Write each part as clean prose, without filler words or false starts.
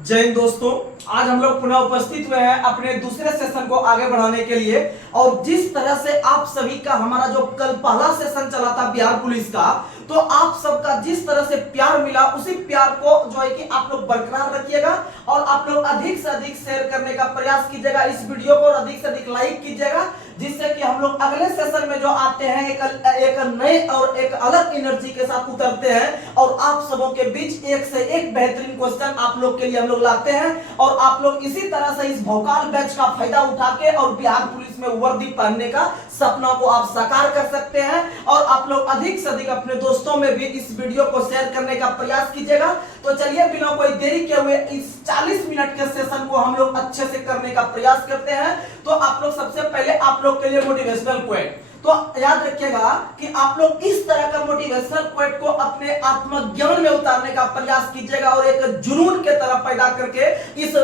जय हिंद दोस्तों, आज हम लोग पुनः उपस्थित हुए हैं अपने दूसरे सेशन को आगे बढ़ाने के लिए। और जिस तरह से आप सभी का हमारा जो कल पहला सेशन चला था बिहार पुलिस का, तो आप सबका जिस तरह से प्यार मिला उसी प्यार को जो है कि आप लोग बरकरार रखिएगा और आप लोग अधिक से अधिक शेयर करने का प्रयास कीजिएगा इस वीडियो को और अधिक से अधिक लाइक कीजिएगा, जिससे कि हम लोग अगले सेशन में जो आते हैं एक नए और एक अलग एनर्जी के साथ उतरते हैं और आप सबों के बीच एक से एक बेहतरीन क्वेश्चन आप लोग के लिए हम लोग लाते हैं। और आप लोग इसी तरह से इस भोकाल बैच का फायदा उठा के और बिहार पुलिस में वर्दी पहनने का सपना को आप साकार कर सकते हैं। और आप लोग अधिक से अधिक अपने दोस्तों में भी इस वीडियो को शेयर करने का प्रयास कीजिएगा। तो चलिए बिना कोई देरी किए हुए इस 40 मिनट के सेशन को हम लोग अच्छे से करने का प्रयास करते हैं। तो आप लोग सबसे पहले आप लोग के लिए मोटिवेशनल क्वेट, तो याद रखिएगा कि आप लोग इस तरह का मोटिवेशनल क्वेट को अपने आत्मज्ञान में उतारने का प्रयास कीजिएगा और एक जुनून के तरह पैदा करके इस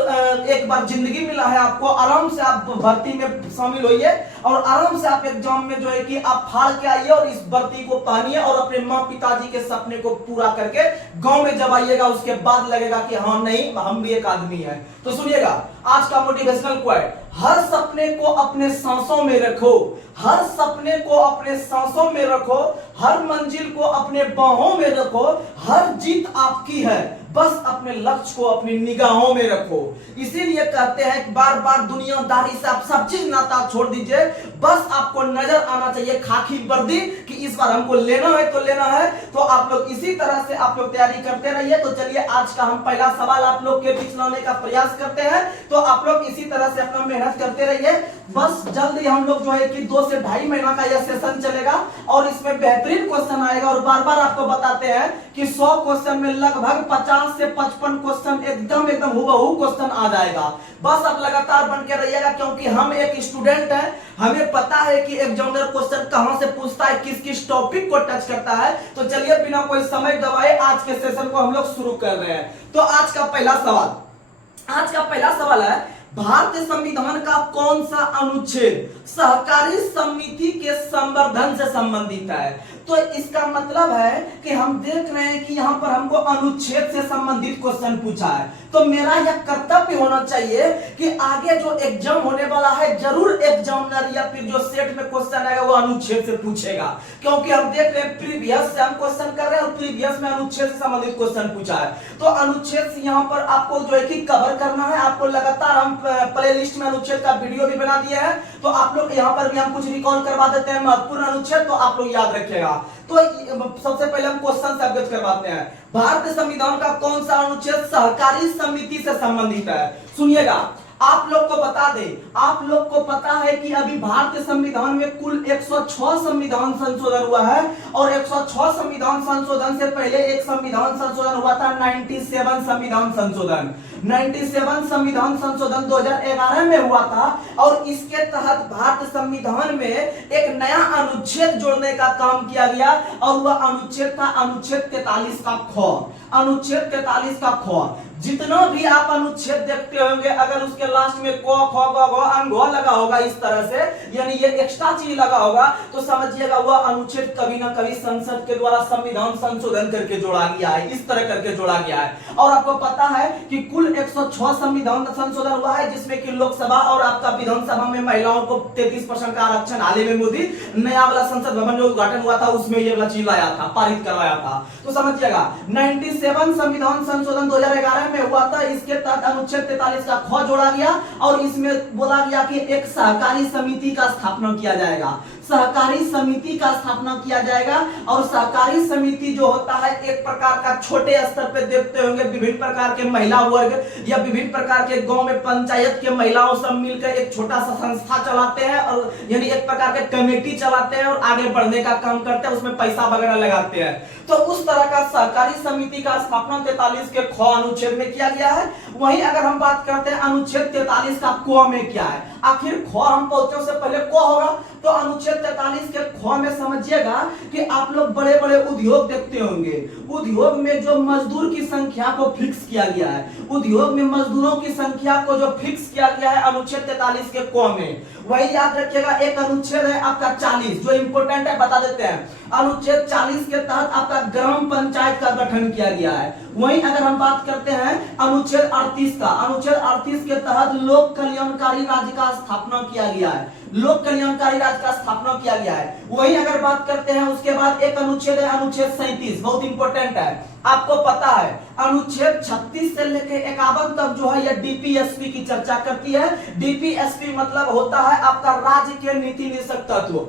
एक बार जिंदगी मिला है आपको, आराम से आप भर्ती में शामिल होइए और आराम से आप एग्जाम में जो है कि आप फाड़ के आइए और इस भर्ती को पहनिए और अपने माँ पिताजी के सपने को पूरा करके गांव में जब आइएगा उसके बाद लगेगा कि हाँ नहीं हम भी एक आदमी है। तो सुनिएगा आज का मोटिवेशनल क्वेट, हर सपने को अपने सांसों में रखो, हर सपने को अपने सांसों में रखो, हर मंजिल को अपने बाहों में रखो, हर जीत आपकी है, बस अपने लक्ष्य को अपनी निगाहों में रखो। इसीलिए कहते हैं बार बार दुनियादारी से आप सब चीज नाता छोड़ दीजिए, बस आपको नजर आना चाहिए खाकी वर्दी कि इस बार हमको लेना है तो लेना है। तो आप लोग इसी तरह से आप लोग तैयारी करते रहिए। तो चलिए आज का हम पहला सवाल आप लोग के बीच लाने का प्रयास करते हैं। तो आप लोग इसी तरह से अपना मेहनत करते रहिए। बस जल्दी हम लोग जो है कि 2 से ढाई महीना का यह सेशन चलेगा और इसमें बेहतरीन क्वेश्चन आएगा। और बार बार आपको बताते हैं कि 100 क्वेश्चन में लगभग 50 से 55 क्वेश्चन एकदम हुबहू क्वेश्चन आ जाएगा। बस आप लगातार बन के रहिएगा क्योंकि हम एक स्टूडेंट हैं, हमें पता है कि एग्जामिनर क्वेश्चन कहां से पूछता है, किस किस टॉपिक को टच करता है। तो चलिए बिना कोई समय गवाए आज के सेशन को हम लोग शुरू कर रहे हैं। तो आज का पहला सवाल है, भारतीय संविधान का कौन सा अनुच्छेद सहकारी समिति के संवर्धन से संबंधित है। तो इसका मतलब है कि हम देख रहे हैं कि यहां पर हमको अनुच्छेद से संबंधित क्वेश्चन पूछा है। तो मेरा यह कर्तव्य होना चाहिए कि आगे जो एग्जाम होने वाला है जरूर एग्जामिनर या फिर जो सेट में क्वेश्चन आएगा वो अनुच्छेद से पूछेगा, क्योंकि हम देख रहे हैं प्रीवियस से हम क्वेश्चन कर रहे हैं और प्रीवियस में अनुच्छेद से संबंधित क्वेश्चन पूछा है। तो अनुच्छेद से यहाँ पर आपको जो है कि कवर करना है। आपको लगातार हम प्ले लिस्ट में अनुच्छेद का वीडियो भी बना दिया है, तो आप लोग यहाँ पर भी हम कुछ रिकॉल करवा देते हैं महत्वपूर्ण अनुच्छेद, तो आप लोग याद रखिएगा। तो सबसे पहले हम क्वेश्चन से अवगत करवाते हैं, भारतीय संविधान का कौन सा अनुच्छेद सहकारी समिति से संबंधित है। सुनिएगा, आप लोग को बता दें, आप लोग को पता है कि अभी भारतीय संविधान में कुल 106 संविधान संशोधन हुआ है और 106 संविधान संशोधन से पहले एक संविधान संशोधन हुआ था 97 संविधान संशोधन। 97 संविधान संशोधन 2011 में हुआ था और इसके तहत भारतीय संविधान में एक नया अनुच्छेद जोड़ने का काम किया गया और वह अनुच्छेद था अनुच्छेद 43 का ख। अनुच्छेद 43 का ख, जितना भी आप अनुच्छेद देखते होंगे अगर उसके लास्ट में क ख ग घ अं घ लगा होगा इस तरह से, यानी ये एक्स्ट्रा चीज लगा होगा, तो समझिएगा वह अनुच्छेद कभी ना कभी संसद के द्वारा संविधान संशोधन करके जोड़ा गया है, इस तरह करके जोड़ा गया है। और आपको पता है कि कुल 106 संविधान संशोधन हुआ है, जिसमें कि लोकसभा और आपका विधानसभा में महिलाओं को 33% का आरक्षण हाल ही में मोदी नया वाला संसद भवन जो उद्घाटन हुआ था उसमें ये वाला चीज लाया था, पारित करवाया था। तो समझिएगा 97 संविधान संशोधन 2011 में हुआ था, इसके तहत अनुच्छेद 43 का ख जोड़ा गया और इसमें बोला गया कि एक सहकारी समिति का स्थापना किया जाएगा, सहकारी समिति का स्थापना किया जाएगा। और सहकारी समिति जो होता है एक प्रकार का छोटे स्तर पे देखते होंगे विभिन्न प्रकार के महिला वर्ग या विभिन्न प्रकार के गांव में पंचायत के महिलाओं सब मिलकर एक छोटा सा संस्था चलाते हैं और यानी एक प्रकार के कमेटी चलाते हैं और आगे बढ़ने का काम करते हैं, उसमें पैसा वगैरह लगाते हैं। तो उस तरह का सहकारी समिति का स्थापना 43 के ख अनुच्छेद में किया गया है। वहीं अगर हम बात करते हैं अनुच्छेद 43 का क में क्या है, आखिर ख हम पहुंचने से पहले क होगा, तो अनुच्छेद 43 के ख में समझिएगा कि आप लोग बड़े बड़े उद्योग देखते होंगे, उद्योग में जो मजदूर की संख्या को फिक्स किया गया है, उद्योग में मजदूरों की संख्या को जो फिक्स किया गया है अनुच्छेद 43 के क में, वही याद रखिएगा। एक अनुच्छेद है आपका 40 जो इंपोर्टेंट है, बता देते हैं। अनुच्छेद 40 के तहत आपका ग्राम पंचायत का गठन किया गया है। वहीं अगर हम बात करते हैं अनुच्छेद 38 का, अनुच्छेद 38 के तहत लोक कल्याणकारी राज्य का स्थापना किया गया है, लोक कल्याणकारी राज्य का स्थापना किया गया है। वहीं अगर बात करते हैं उसके बाद एक अनुच्छेद है अनुच्छेद 37, बहुत इंपॉर्टेंट है, आपको पता है अनुच्छेद 36 से लेकर 51 तक जो है यह डीपीएसपी की चर्चा करती है। डीपीएसपी मतलब होता है आपका राज्य के नीति निदेशक तत्व,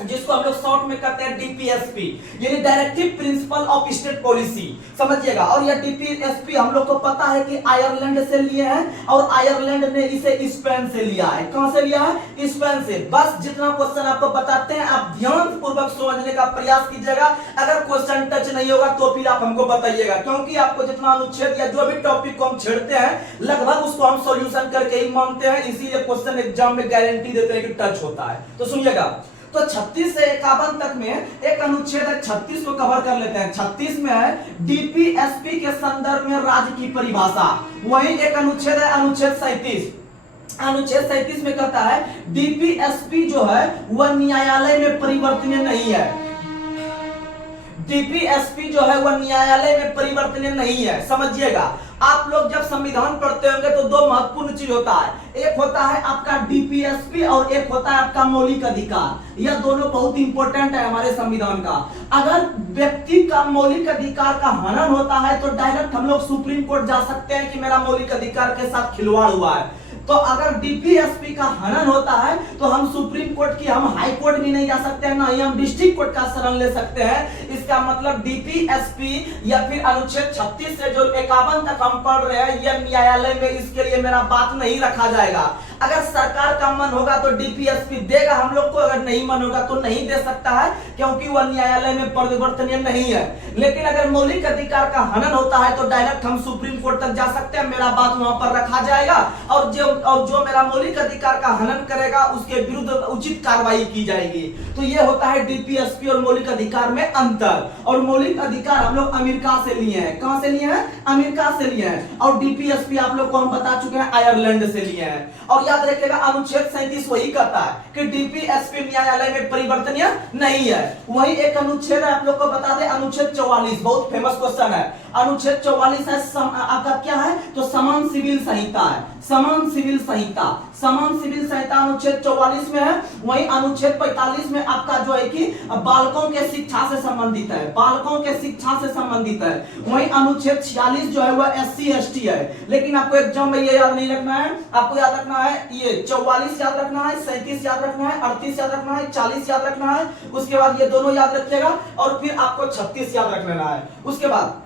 जिसको हम लोग शॉर्ट में कहते हैं डीपीएसपी, यानी directive principle of state policy, समझिएगा। और यह डीपीएसपी हम लोग को पता है कि आयरलैंड से लिए हैं और आयरलैंड ने इसे स्पेन से लिया है। कहां से लिया है? स्पेन से। बस जितना क्वेश्चन आपको बताते हैं आप ध्यान पूर्वक समझने का प्रयास कीजिएगा। अगर क्वेश्चन टच नहीं होगा तो फिर आप हमको बताइएगा, क्योंकि आपको जितना अनुच्छेद या जो भी टॉपिक को हम छेड़ते हैं लगभग उसको हम सॉल्यूशन करके ही मानते हैं, इसीलिए क्वेश्चन एग्जाम में गारंटी देते हैं कि टच होता है। तो सुनिएगा, तो 36 से 51 तक में एक अनुच्छेद है, 36 को कवर कर लेते हैं। 36 में है डीपीएसपी के संदर्भ में राज्य की परिभाषा। वही एक अनुच्छेद है अनुच्छेद 37। अनुच्छेद 37 में कहता है डीपीएसपी जो है वह न्यायालय में परिवर्तनीय नहीं है। डीपीएसपी जो है वह न्यायालय में परिवर्तनीय नहीं है, समझिएगा। आप लोग जब संविधान पढ़ते होंगे तो दो महत्वपूर्ण चीज होता है, एक होता है आपका डीपीएसपी और एक होता है आपका मौलिक अधिकार। यह दोनों बहुत इंपॉर्टेंट है हमारे संविधान का। अगर व्यक्ति का मौलिक अधिकार का हनन होता है तो डायरेक्ट हम लोग सुप्रीम कोर्ट जा सकते हैं कि मेरा मौलिक अधिकार के साथ खिलवाड़ हुआ है। तो अगर डीपीएसपी का हनन होता है तो हम सुप्रीम कोर्ट की, हम हाई कोर्ट भी नहीं जा सकते हैं, ना ही हम डिस्ट्रिक्ट कोर्ट का शरण ले सकते हैं। इसका मतलब डीपीएसपी या फिर अनुच्छेद 36 से जो 51 तक हम पढ़ रहे हैं यह न्यायालय में, इसके लिए मेरा बात नहीं रखा जाएगा। अगर सरकार का मन होगा तो डीपीएसपी देगा हम लोग को, अगर नहीं मन होगा तो नहीं दे सकता है, क्योंकि वह न्यायालय में परिवर्तनीय नहीं है। लेकिन अगर मौलिक अधिकार का हनन होता है तो डायरेक्ट हम सुप्रीम कोर्ट तक जा सकते हैं, मेरा बात वहां पर रखा जाएगा और जो मेरा मौलिक अधिकार का हनन करेगा उसके विरुद्ध उचित कार्रवाई की जाएगी। तो यह होता है डीपीएसपी और मौलिक अधिकार में अंतर। और मौलिक अधिकार हम लोग अमेरिका से लिए हैं। कहां से लिए हैं? अमेरिका से लिए हैं। और डीपीएसपी आप लोग को हम बता चुके हैं आयरलैंड से लिए हैं। और याद रखिएगा अनुच्छेद 37 वही कहता है कि डीपीएसपी न्यायालय में परिवर्तनीय नहीं है। वही एक अनुच्छेद है, आप लोग को बता दें, अनुच्छेद 44, बहुत फेमस क्वेश्चन है। अनुच्छेद 44 है आपका क्या है? तो समान सिविल संहिता है, समान सिविल संहिता, समान सिविल संहिता अनुच्छेद 44 में है। वही अनुच्छेद 45 में आपका जो है कि बालकों के शिक्षा से संबंधित है, बालकों के शिक्षा से संबंधित है। वही अनुच्छेद 46 जो है वह एससी एसटी है। लेकिन आपको एग्जाम में ये याद नहीं रखना है, आपको याद रखना है ये 44 याद रखना है, 37 याद रखना है, 38 याद रखना है, 40 याद रखना है। उसके बाद ये दोनों याद रखिएगा और फिर आपको 36 याद रख लेना है। उसके बाद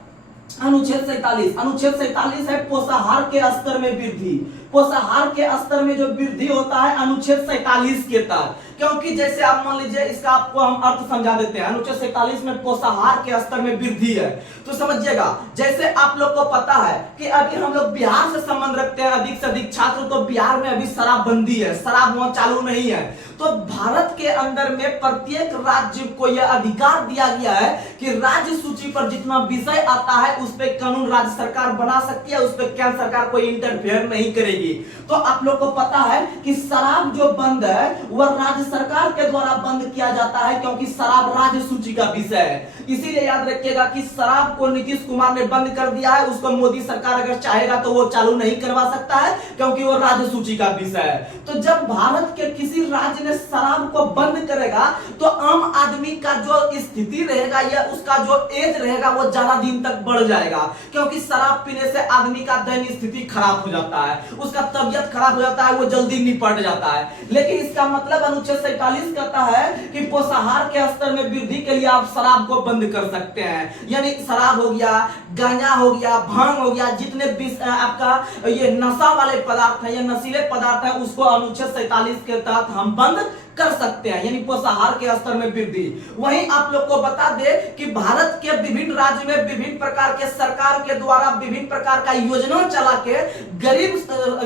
अनुच्छेद 47, अनुच्छेद 47 है पोषाहार के स्तर में वृद्धि। पोषाहार के स्तर में जो वृद्धि होता है अनुच्छेद 47 के तहत, क्योंकि जैसे आप मान लीजिए, इसका आपको हम अर्थ समझा देते हैं। अनुच्छेद 47 में पोषाहार के स्तर में वृद्धि है, तो समझिएगा। जैसे आप लोग को पता है कि अभी हम लोग बिहार से संबंध रखते हैं अधिक से अधिक छात्र, तो बिहार में अभी शराबबंदी है, शराब वहां चालू नहीं है। तो भारत के अंदर में प्रत्येक राज्य को यह अधिकार दिया गया है कि राज्य सूची पर जितना विषय आता है उस पर कानून राज्य सरकार बना सकती है, उस पर केंद्र सरकार कोई इंटरफेयर नहीं करेगी। तो आप लोग को पता है कि शराब जो बंद है वह राज्य सरकार के द्वारा बंद किया जाता है, क्योंकि शराब राज्य सूची का विषय है। इसीलिए याद रखिएगा कि शराब को नीतीश कुमार ने बंद कर दिया है, उसको मोदी सरकार अगर चाहेगा तो वो चालू नहीं करवा सकता है, क्योंकि वो राज्य सूची का विषय है। तो जब भारत के किसी राज्य ने शराब को बंद करेगा तो आम आदमी का जो स्थिति रहेगा या उसका जो एज रहेगा वो ज्यादा दिन तक बढ़ जाएगा, क्योंकि शराब पीने से आदमी का दैनिक स्थिति खराब हो जाता है, उसका तबियत खराब हो जाता है, वो जल्दी निपट जाता है। लेकिन इसका मतलब अनुच्छेद 47 कहता है कि पोषाहार के स्तर में वृद्धि के लिए आप शराब को बंद कर सकते हैं। यानी शराब हो गया, गांजा हो गया, भांग हो गया, जितने आपका ये नशा वाले पदार्थ है या नशीले पदार्थ है उसको अनुच्छेद 47 के तहत हम बंद कर सकते हैं, यानी पोषाहार के स्तर में वृद्धि। वहीं आप लोग को बता दे कि भारत के विभिन्न राज्य में विभिन्न प्रकार के सरकार के द्वारा विभिन्न प्रकार का योजना चला के गरीब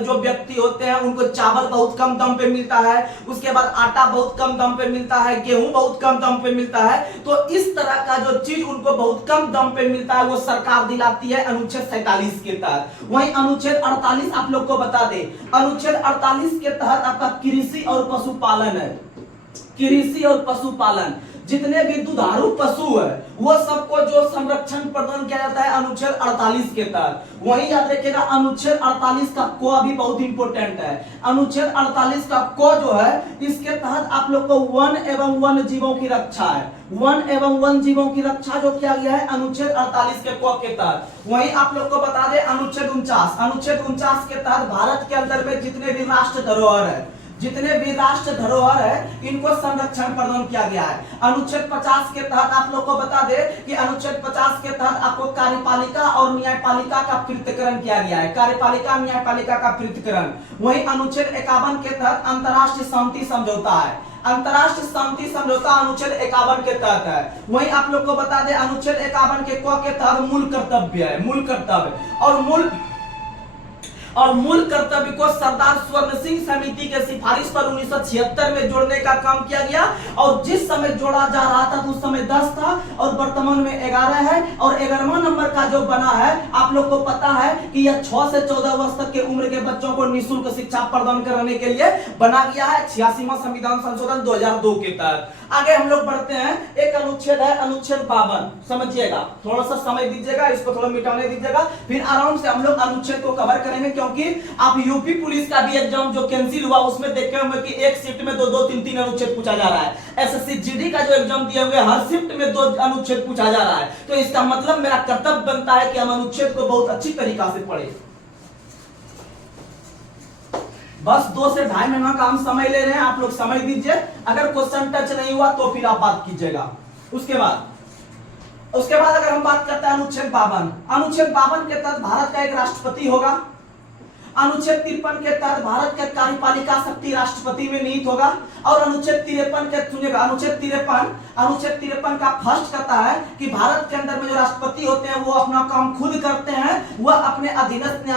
जो व्यक्ति होते हैं उनको चावल बहुत कम दाम पे मिलता है, उसके बाद आटा बहुत कम दाम पे मिलता है, गेहूं बहुत कम दाम पे मिलता है। तो इस तरह का जो चीज उनको बहुत कम दाम पे मिलता है वो सरकार दिलाती है अनुच्छेद 47 के तहत। वहीं अनुच्छेद 48 आप लोग को बता दे, अनुच्छेद 48 के तहत आपका कृषि और पशुपालन है। कृषि और पशुपालन, जितने भी दुधारू पशु है वो सबको जो संरक्षण प्रदान किया जाता है अनुच्छेद 48 के तहत। वहीं याद रखिएगा अनुच्छेद 48 का क भी बहुत इंपॉर्टेंट है। अनुच्छेद 48 का क जो है इसके तहत आप लोग को वन एवं वन्य जीवों की रक्षा है। वन एवं वन जीवों की रक्षा जो किया गया है अनुच्छेद 48 के क के तहत। वहीं आप लोग को बता दें अनुच्छेद 49 के तहत भारत के अंदर में जितने भी राष्ट्र धरोहर है, जितने भी राष्ट्र धरोहर है इनको संरक्षण प्रदान किया गया है। अनुच्छेद 50 के तहत आप लोग को बता दे कि अनुच्छेद 50 के तहत आपको कार्यपालिका और न्यायपालिका का पृथक्करण किया गया है। कार्यपालिका न्यायपालिका का पृथक्करण। वहीं अनुच्छेद 51 के तहत अंतर्राष्ट्रीय शांति समझौता है। अंतर्राष्ट्रीय शांति समझौता अनुच्छेद 51 के तहत है। वहीं आप लोग को बता दे अनुच्छेद 51 के क के तहत मूल कर्तव्य है। मूल कर्तव्य और मूल कर्तव्य को सरदार स्वर्ण सिंह समिति के सिफारिश पर 1976 में जोड़ने का काम किया गया। और जिस समय जोड़ा जा रहा था तो उस समय 10 था और वर्तमान में 11 है। और 11वां नंबर का जो बना है आप लोग को पता है कि यह 6 से 14 वर्ष तक के उम्र के बच्चों को निःशुल्क शिक्षा प्रदान कराने के लिए बना गया है 86वां संविधान संशोधन 2002 के तहत। आगे हम लोग बढ़ते हैं। एक अनुच्छेद है अनुच्छेद 52, समझिएगा, थोड़ा सा समय दीजिएगा, इसको थोड़ा मिटाने दीजिएगा, फिर आराम से हम लोग अनुच्छेद को कवर करेंगे। क्योंकि आप यूपी पुलिस का भी एग्जाम जो कैंसिल हुआ उसमें देखे होंगे कि एक शिफ्ट में 2-2, 3-3 अनुच्छेद पूछा जा रहा है। एसएससी जीडी का जो एग्जाम दिए हुए हर शिफ्ट में 2 अनुच्छेद पूछा जा रहा है। तो इसका मतलब मेरा कर्तव्य बनता है कि हम अनुच्छेद को बहुत अच्छी तरीका से पढ़े। बस 2 से 2.5 महीना का हम समय ले रहे हैं, आप लोग समय दीजिए। अगर क्वेश्चन टच नहीं हुआ तो फिर आप बात कीजिएगा। उसके बाद अगर हम बात करते हैं अनुच्छेद 52 के तहत भारत का एक राष्ट्रपति होगा। अनुच्छेद 53 के तहत भारत के कार्यपालिका शक्ति राष्ट्रपति में निहित होगा। और अनुच्छेद 53 के सुनिएगा, अनुच्छेद 53 का फर्स्ट कहता है कि भारत के अंदर में जो राष्ट्रपति होते हैं वो अपना काम खुद करते हैं, वह अपने अधीनस्थ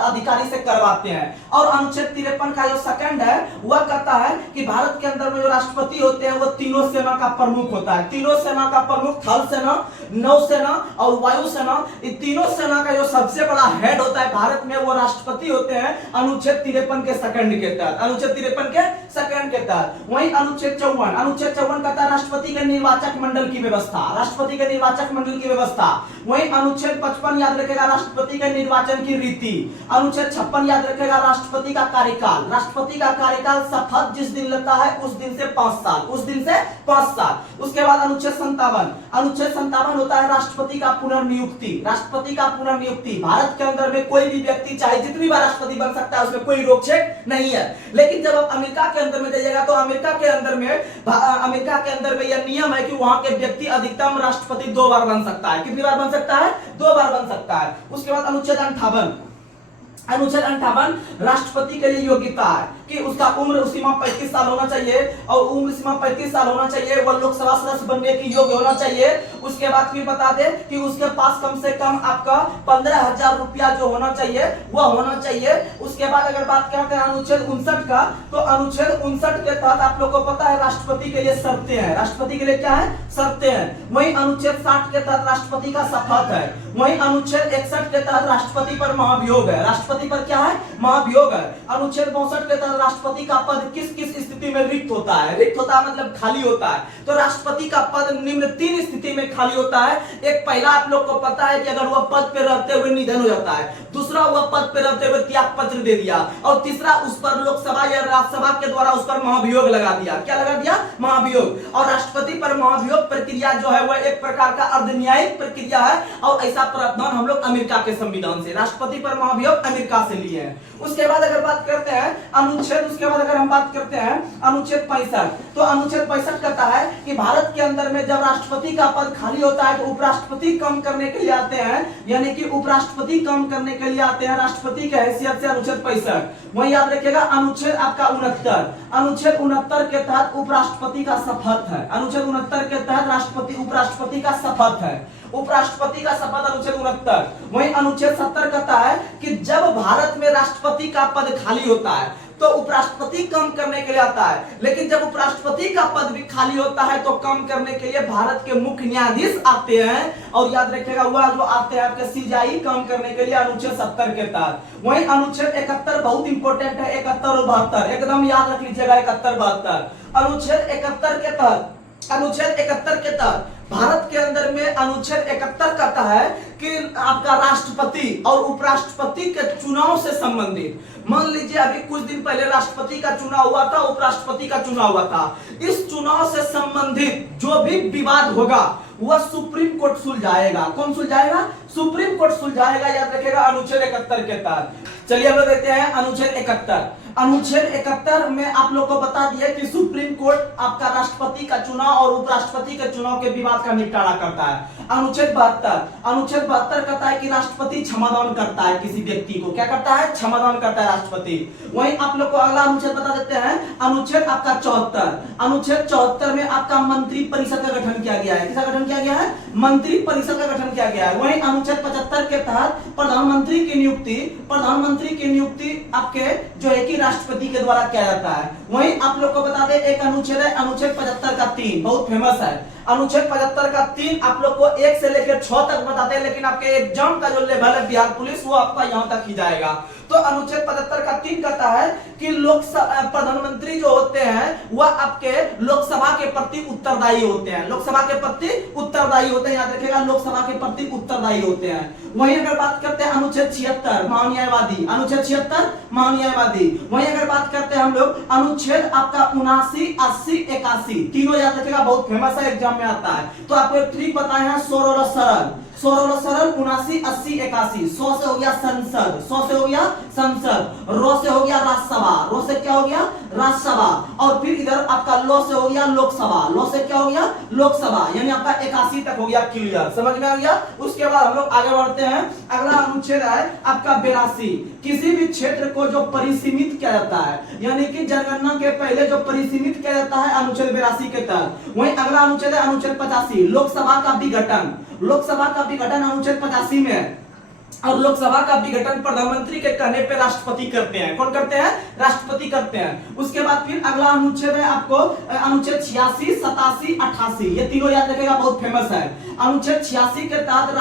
अधिकारी से करवाते हैं। और अनुच्छेद 53 का जो सेकंड है वह कहता है कि भारत के अंदर में जो राष्ट्रपति होते हैं वो तीनों सेना का प्रमुख होता है। तीनों सेना का प्रमुख, थल सेना, नौसेना और वायुसेना, इन तीनों सेना का जो सबसे बड़ा हेड होता है भारत में वो राष्ट्रपति होते हैं अनुच्छेद 53 के सेकंड के तहत। अनुच्छेद 53 के सेकंड के तहत। वहीं अनुच्छेद 54 कहता है राष्ट्रपति के निर्वाचक मंडल की व्यवस्था। राष्ट्रपति के निर्वाचक मंडल की व्यवस्था। वहीं अनुच्छेद 55 याद रखेगा राष्ट्रपति के निर्वाचन की रीति। अनुच्छेद 56 याद रखेगा राष्ट्रपति का कार्यकाल। राष्ट्रपति का कार्यकाल शपथ जिस दिन लेता है उस दिन से 5 साल। उसके बाद अनुच्छेद 57 होता है राष्ट्रपति का पुनर्नियुक्ति। राष्ट्रपति का पुनर्नियुक्ति, भारत के अंदर में कोई भी व्यक्ति चाहे जितनी बार राष्ट्रपति बन सकता है, उसमें कोई रोक छेक नहीं है। लेकिन जब आप अमेरिका के अंदर में जाइएगा तो अमेरिका के अंदर में यह नियम है कि वहां के व्यक्ति अधिकतम राष्ट्रपति 2 बार बन सकता है। कितनी बार बन सकता है? 2 बार बन सकता है। उसके बाद अनुच्छेद 58 राष्ट्रपति के लिए योग्यता है कि उसका उम्र सीमा 35 साल होना चाहिए। और उम्र सीमा 35 साल होना चाहिए, वह लोकसभा सदस्य बनने की योग्य होना चाहिए। उसके बाद फिर बता दे कि उसके पास कम से कम आपका 15,000 रुपया जो होना चाहिए वह होना चाहिए। उसके बाद अगर बात करते हैं अनुच्छेद 59 का, तो अनुच्छेद 59 के तहत आप लोग को पता है राष्ट्रपति के लिए शर्तें हैं। राष्ट्रपति के लिए क्या है? शर्तें हैं। वहीं अनुच्छेद 60 के तहत राष्ट्रपति का शपथ है। वहीं अनुच्छेद 61 के तहत राष्ट्रपति पर महाभियोग है। राष्ट्रपति पर क्या है? महाभियोग है। अनुच्छेद 62 के तहत राष्ट्रपति का पद किस किस स्थिति में रिक्त होता है? रिक्त होता है मतलब खाली होता है। तो राष्ट्रपति का पद निम्न 3 स्थिति में खाली होता है। एक, पहला आप लोग को पता है कि अगर वह पद पे रहते हुए निधन हो जाता है। दूसरा, वह पद पे रहते हुए त्याग पत्र दे दिया। और तीसरा, उस पर लोकसभा या राज्यसभा के द्वारा उस पर महाभियोग लगा दिया। क्या लगा दिया? महाभियोग। और राष्ट्रपति पर महाभियोग प्रक्रिया जो है वह एक प्रकार का अर्धन्यायिक प्रक्रिया है। और ऐसा प्रावधान हम लोग अमेरिका के संविधान से, राष्ट्रपति पर महाभियोग अमेरिका से लिए हैं। उसके बाद अगर बात करते हैं अनुच्छेद अनुच्छेद, उसके बाद अगर हम बात करते हैं अनुच्छेद 65, तो अनुच्छेद 65 कहता है कि भारत के अंदर में जब राष्ट्रपति का पद खाली होता है तो उपराष्ट्रपति कम करने के लिए आते हैं, यानी कि उपराष्ट्रपति कम करने के लिए आते हैं राष्ट्रपति के हैसियत से, अनुच्छेद 65। वही याद रखिएगा अनुच्छेद आपका 69, अनुच्छेद 69 के तहत उपराष्ट्रपति का शपथ है, अनुच्छेद 69 के तहत राष्ट्रपति उपराष्ट्रपति का शपथ है, उपराष्ट्रपति का शपथ, अनुच्छेद 69। वही अनुच्छेद 70 कहता है कि जब भारत में राष्ट्रपति का पद खाली होता है तो उपराष्ट्रपति कम करने के लिए आता है, लेकिन जब उपराष्ट्रपति का पद भी खाली होता है तो कम करने के लिए भारत के मुख्य न्यायाधीश आते हैं, और याद रखिएगा वह जो आते हैं आपके सीजाई कम करने के लिए अनुच्छेद 70 के तहत। वही अनुच्छेद 71 बहुत इंपॉर्टेंट है, 71 और 72 एकदम याद रख लीजिएगा, 71 72। अनुच्छेद 71 के तहत, अनुच्छेद 71 के तहत भारत के अंदर में अनुच्छेद 71 कहता है कि आपका राष्ट्रपति और उपराष्ट्रपति के चुनाव से संबंधित, मान लीजिए अभी कुछ दिन पहले राष्ट्रपति का चुनाव हुआ था, उपराष्ट्रपति का चुनाव हुआ था, इस चुनाव से संबंधित जो भी विवाद होगा वह सुप्रीम कोर्ट सुलझाएगा। कौन सुलझाएगा? सुप्रीम कोर्ट सुलझाएगा, याद रखिएगा अनुच्छेद 71 के तहत। चलिए हम लोग देखते हैं अनुच्छेद 71। अनुच्छेद 71 में आप लोग को बता दिया कि सुप्रीम कोर्ट आपका राष्ट्रपति का चुनाव और उपराष्ट्रपति के चुनाव के विवाद का निपटारा करता है। अनुच्छेद 72, अनुच्छेद 72 कहता है कि राष्ट्रपति क्षमादान करता है किसी व्यक्ति को, क्या करता है? क्षमादान करता है राष्ट्रपति। वहीं आप लोग को अगला अनुच्छेद बता देते हैं, अनुच्छेद आपका 74, अनुच्छेद 74 में आपका मंत्री परिषद का गठन किया गया है। किसका गठन किया गया है? मंत्री परिषद का गठन किया गया है। वहीं अनुच्छेद 75 के तहत प्रधानमंत्री की नियुक्ति, प्रधानमंत्री की नियुक्ति आपके जो है कि राष्ट्रपति के द्वारा किया जाता है। वहीं आप लोग को बता दें एक अनुच्छेद है, अनुच्छेद 75 का 3, बहुत फेमस है। अनुच्छेद 75 का 3 आप लोग को 1 से लेकर 6 तक बताते हैं, लेकिन आपके एग्जाम का जो लेवल है बिहार पुलिस वो आपका यहां तक ही जाएगा। तो अनुच्छेद 75 का 3 कहता है कि लोकसभा प्रधानमंत्री जो होते हैं वह आपके लोकसभा के प्रति उत्तरदायी होते हैं, लोकसभा के प्रति उत्तरदायी होते हैं, याद रखिएगा लोकसभा के प्रति उत्तरदायी होते हैं। वहीं अगर बात करते हैं अनुच्छेद 76 महान्यायवादी, अनुच्छेद 76 महान्यायवादी। वहीं अगर बात करते हैं हम लोग अनुच्छेद आपका 79 80 81, तीनों याद रखिएगा, बहुत फेमस है, एग्जाम में आता है। तो आपको एक ट्रिक बताए हैं, सोर और सरल, सोर और सरल 79 80 81। 100 से हो गया संसद, 100 से हो गया संसद, रो से हो गया राज्यसभा, रो से क्या हो गया? राज्यसभा, और फिर इधर आपका लो से हो गया लोकसभा, लो से क्या हो गया? लोकसभा, यानी आपका 81 तक हो गया क्लियर, समझ में आ गया। उसके बाद हम लोग आगे बढ़ते हैं, अगला अनुच्छेद है आपका 82, किसी भी क्षेत्र को जो परिसीमित किया जाता है, यानी कि जनगणना के पहले जो परिसीमित किया जाता है अनुच्छेद 82 के तहत। वहीं अगला अनुच्छेद है अनुच्छेद 85 लोकसभा का विघटन, लोकसभा का विघटन अनुच्छेद 85 में है। और लोकसभा का विघटन प्रधानमंत्री के कहने पे राष्ट्रपति करते हैं। कौन करते हैं? राष्ट्रपति करते हैं। उसके बाद फिर अगला अनुच्छेद है आपको अनुच्छेद 86 87 88, ये तीनों याद रखिएगा, बहुत फेमस है। अनुच्छेद 86 के तहत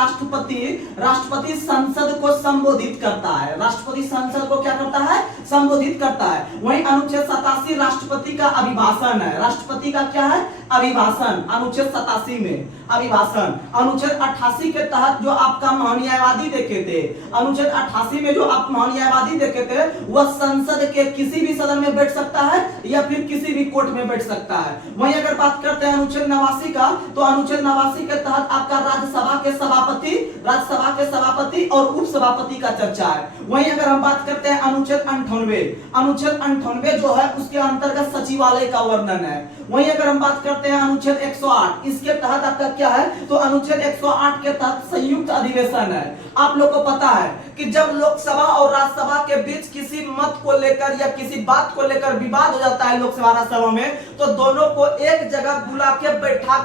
राष्ट्रपति संसद को संबोधित करता है, राष्ट्रपति संसद को क्या करता है? संबोधित करता है। वहीं अनुच्छेद 87 राष्ट्रपति का अभिभाषण है, राष्ट्रपति का क्या है? अभिभाषण, अनुच्छेद 87 में अभिभाषण। अनुच्छेद 88 के तहत जो आपका महान्यायवादी देखे थे, अनुच्छेद 88 में जो आप महान्यायवादी देखे थे वह संसद के किसी भी सदन में बैठ सकता है या फिर किसी भी कोर्ट में बैठ सकता है। वहीं अगर बात करते हैं अनुच्छेद 89 का, तो अनुच्छेद 89 के तहत आपका राज्यसभा के सभापति और उपसभापति का चर्चा है। वहीं अगर हम बात करते हैं अनुच्छेद 98, अनुच्छेद 98 जो है उसके अंतर्गत सचिवालय का वर्णन है। वहीं अगर हम बात करते हैं अनुच्छेद 108, इसके तहत आपका क्या है? तो अनुच्छेद 108 के तहत संयुक्त अधिवेशन है। आप लोग को पता है कि जब लोकसभा और राज्यसभा के बीच किसी मत को लेकर या किसी बात को लेकर विवाद हो जाता है लोकसभा राज्यसभा में, तो दोनों को एक जगह बुला के बैठा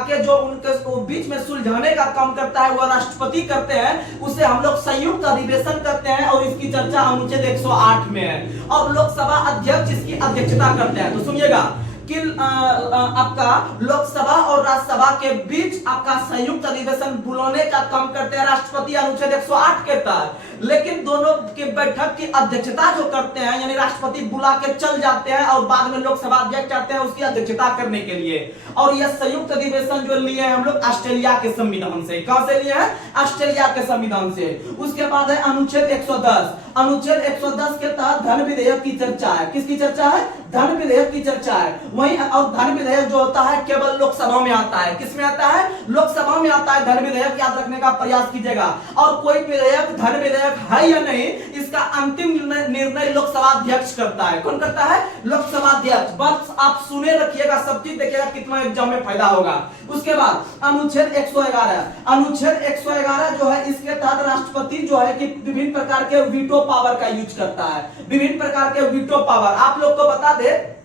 के जो उनके बीच में सुलझाने का काम करता है वह राष्ट्रपति करते हैं, उसे हम लोग संयुक्त अधिवेशन करते हैं, और इसकी चर्चा अनुच्छेद 108 में है। और लोकसभा अध्यक्ष इसकी अध्यक्षता करते हैं। तो सुनिएगा कि आपका लोकसभा और राज्यसभा के बीच आपका संयुक्त अधिवेशन बुलाने का काम करते हैं राष्ट्रपति, अनुच्छेद 108 के तहत। लेकिन दोनों की बैठक की अध्यक्षता जो करते हैं, यानी राष्ट्रपति बुला के चल जाते हैं और बाद में लोकसभा अध्यक्ष आते हैं उसकी अध्यक्षता करने के लिए। और यह संयुक्त अधिवेशन जो लिए हैं हम लोग ऑस्ट्रेलिया के संविधान से। कहां से लिए हैं? ऑस्ट्रेलिया के संविधान से। उसके बाद है अनुच्छेद 110, अनुच्छेद 110 के तहत धन विधेयक की चर्चा है। किसकी चर्चा है? धन विधेयक की चर्चा है। वहीं और धन विधेयक जो होता है केवल लोकसभा में आता है। किसमें आता है? लोकसभा में आता है धन विधेयक, याद रखने का प्रयास कीजिएगा। और कोई विधेयक धन विधेयक है या नहीं, इस इसका अंतिम निर्णय लोकसभा अध्यक्ष करता है। कौन करता है? लोकसभा अध्यक्ष। बस आप सुने रखिएगा, सब चीज देखिएगा कितना एग्जाम में फायदा होगा। उसके बाद अनुच्छेद 111, अनुच्छेद 111 जो है इसके तहत राष्ट्रपति जो है कि विभिन्न प्रकार के वीटो पावर का यूज करता है, विभिन्न प्रकार के वीटो पावर। आप लोग को बता दे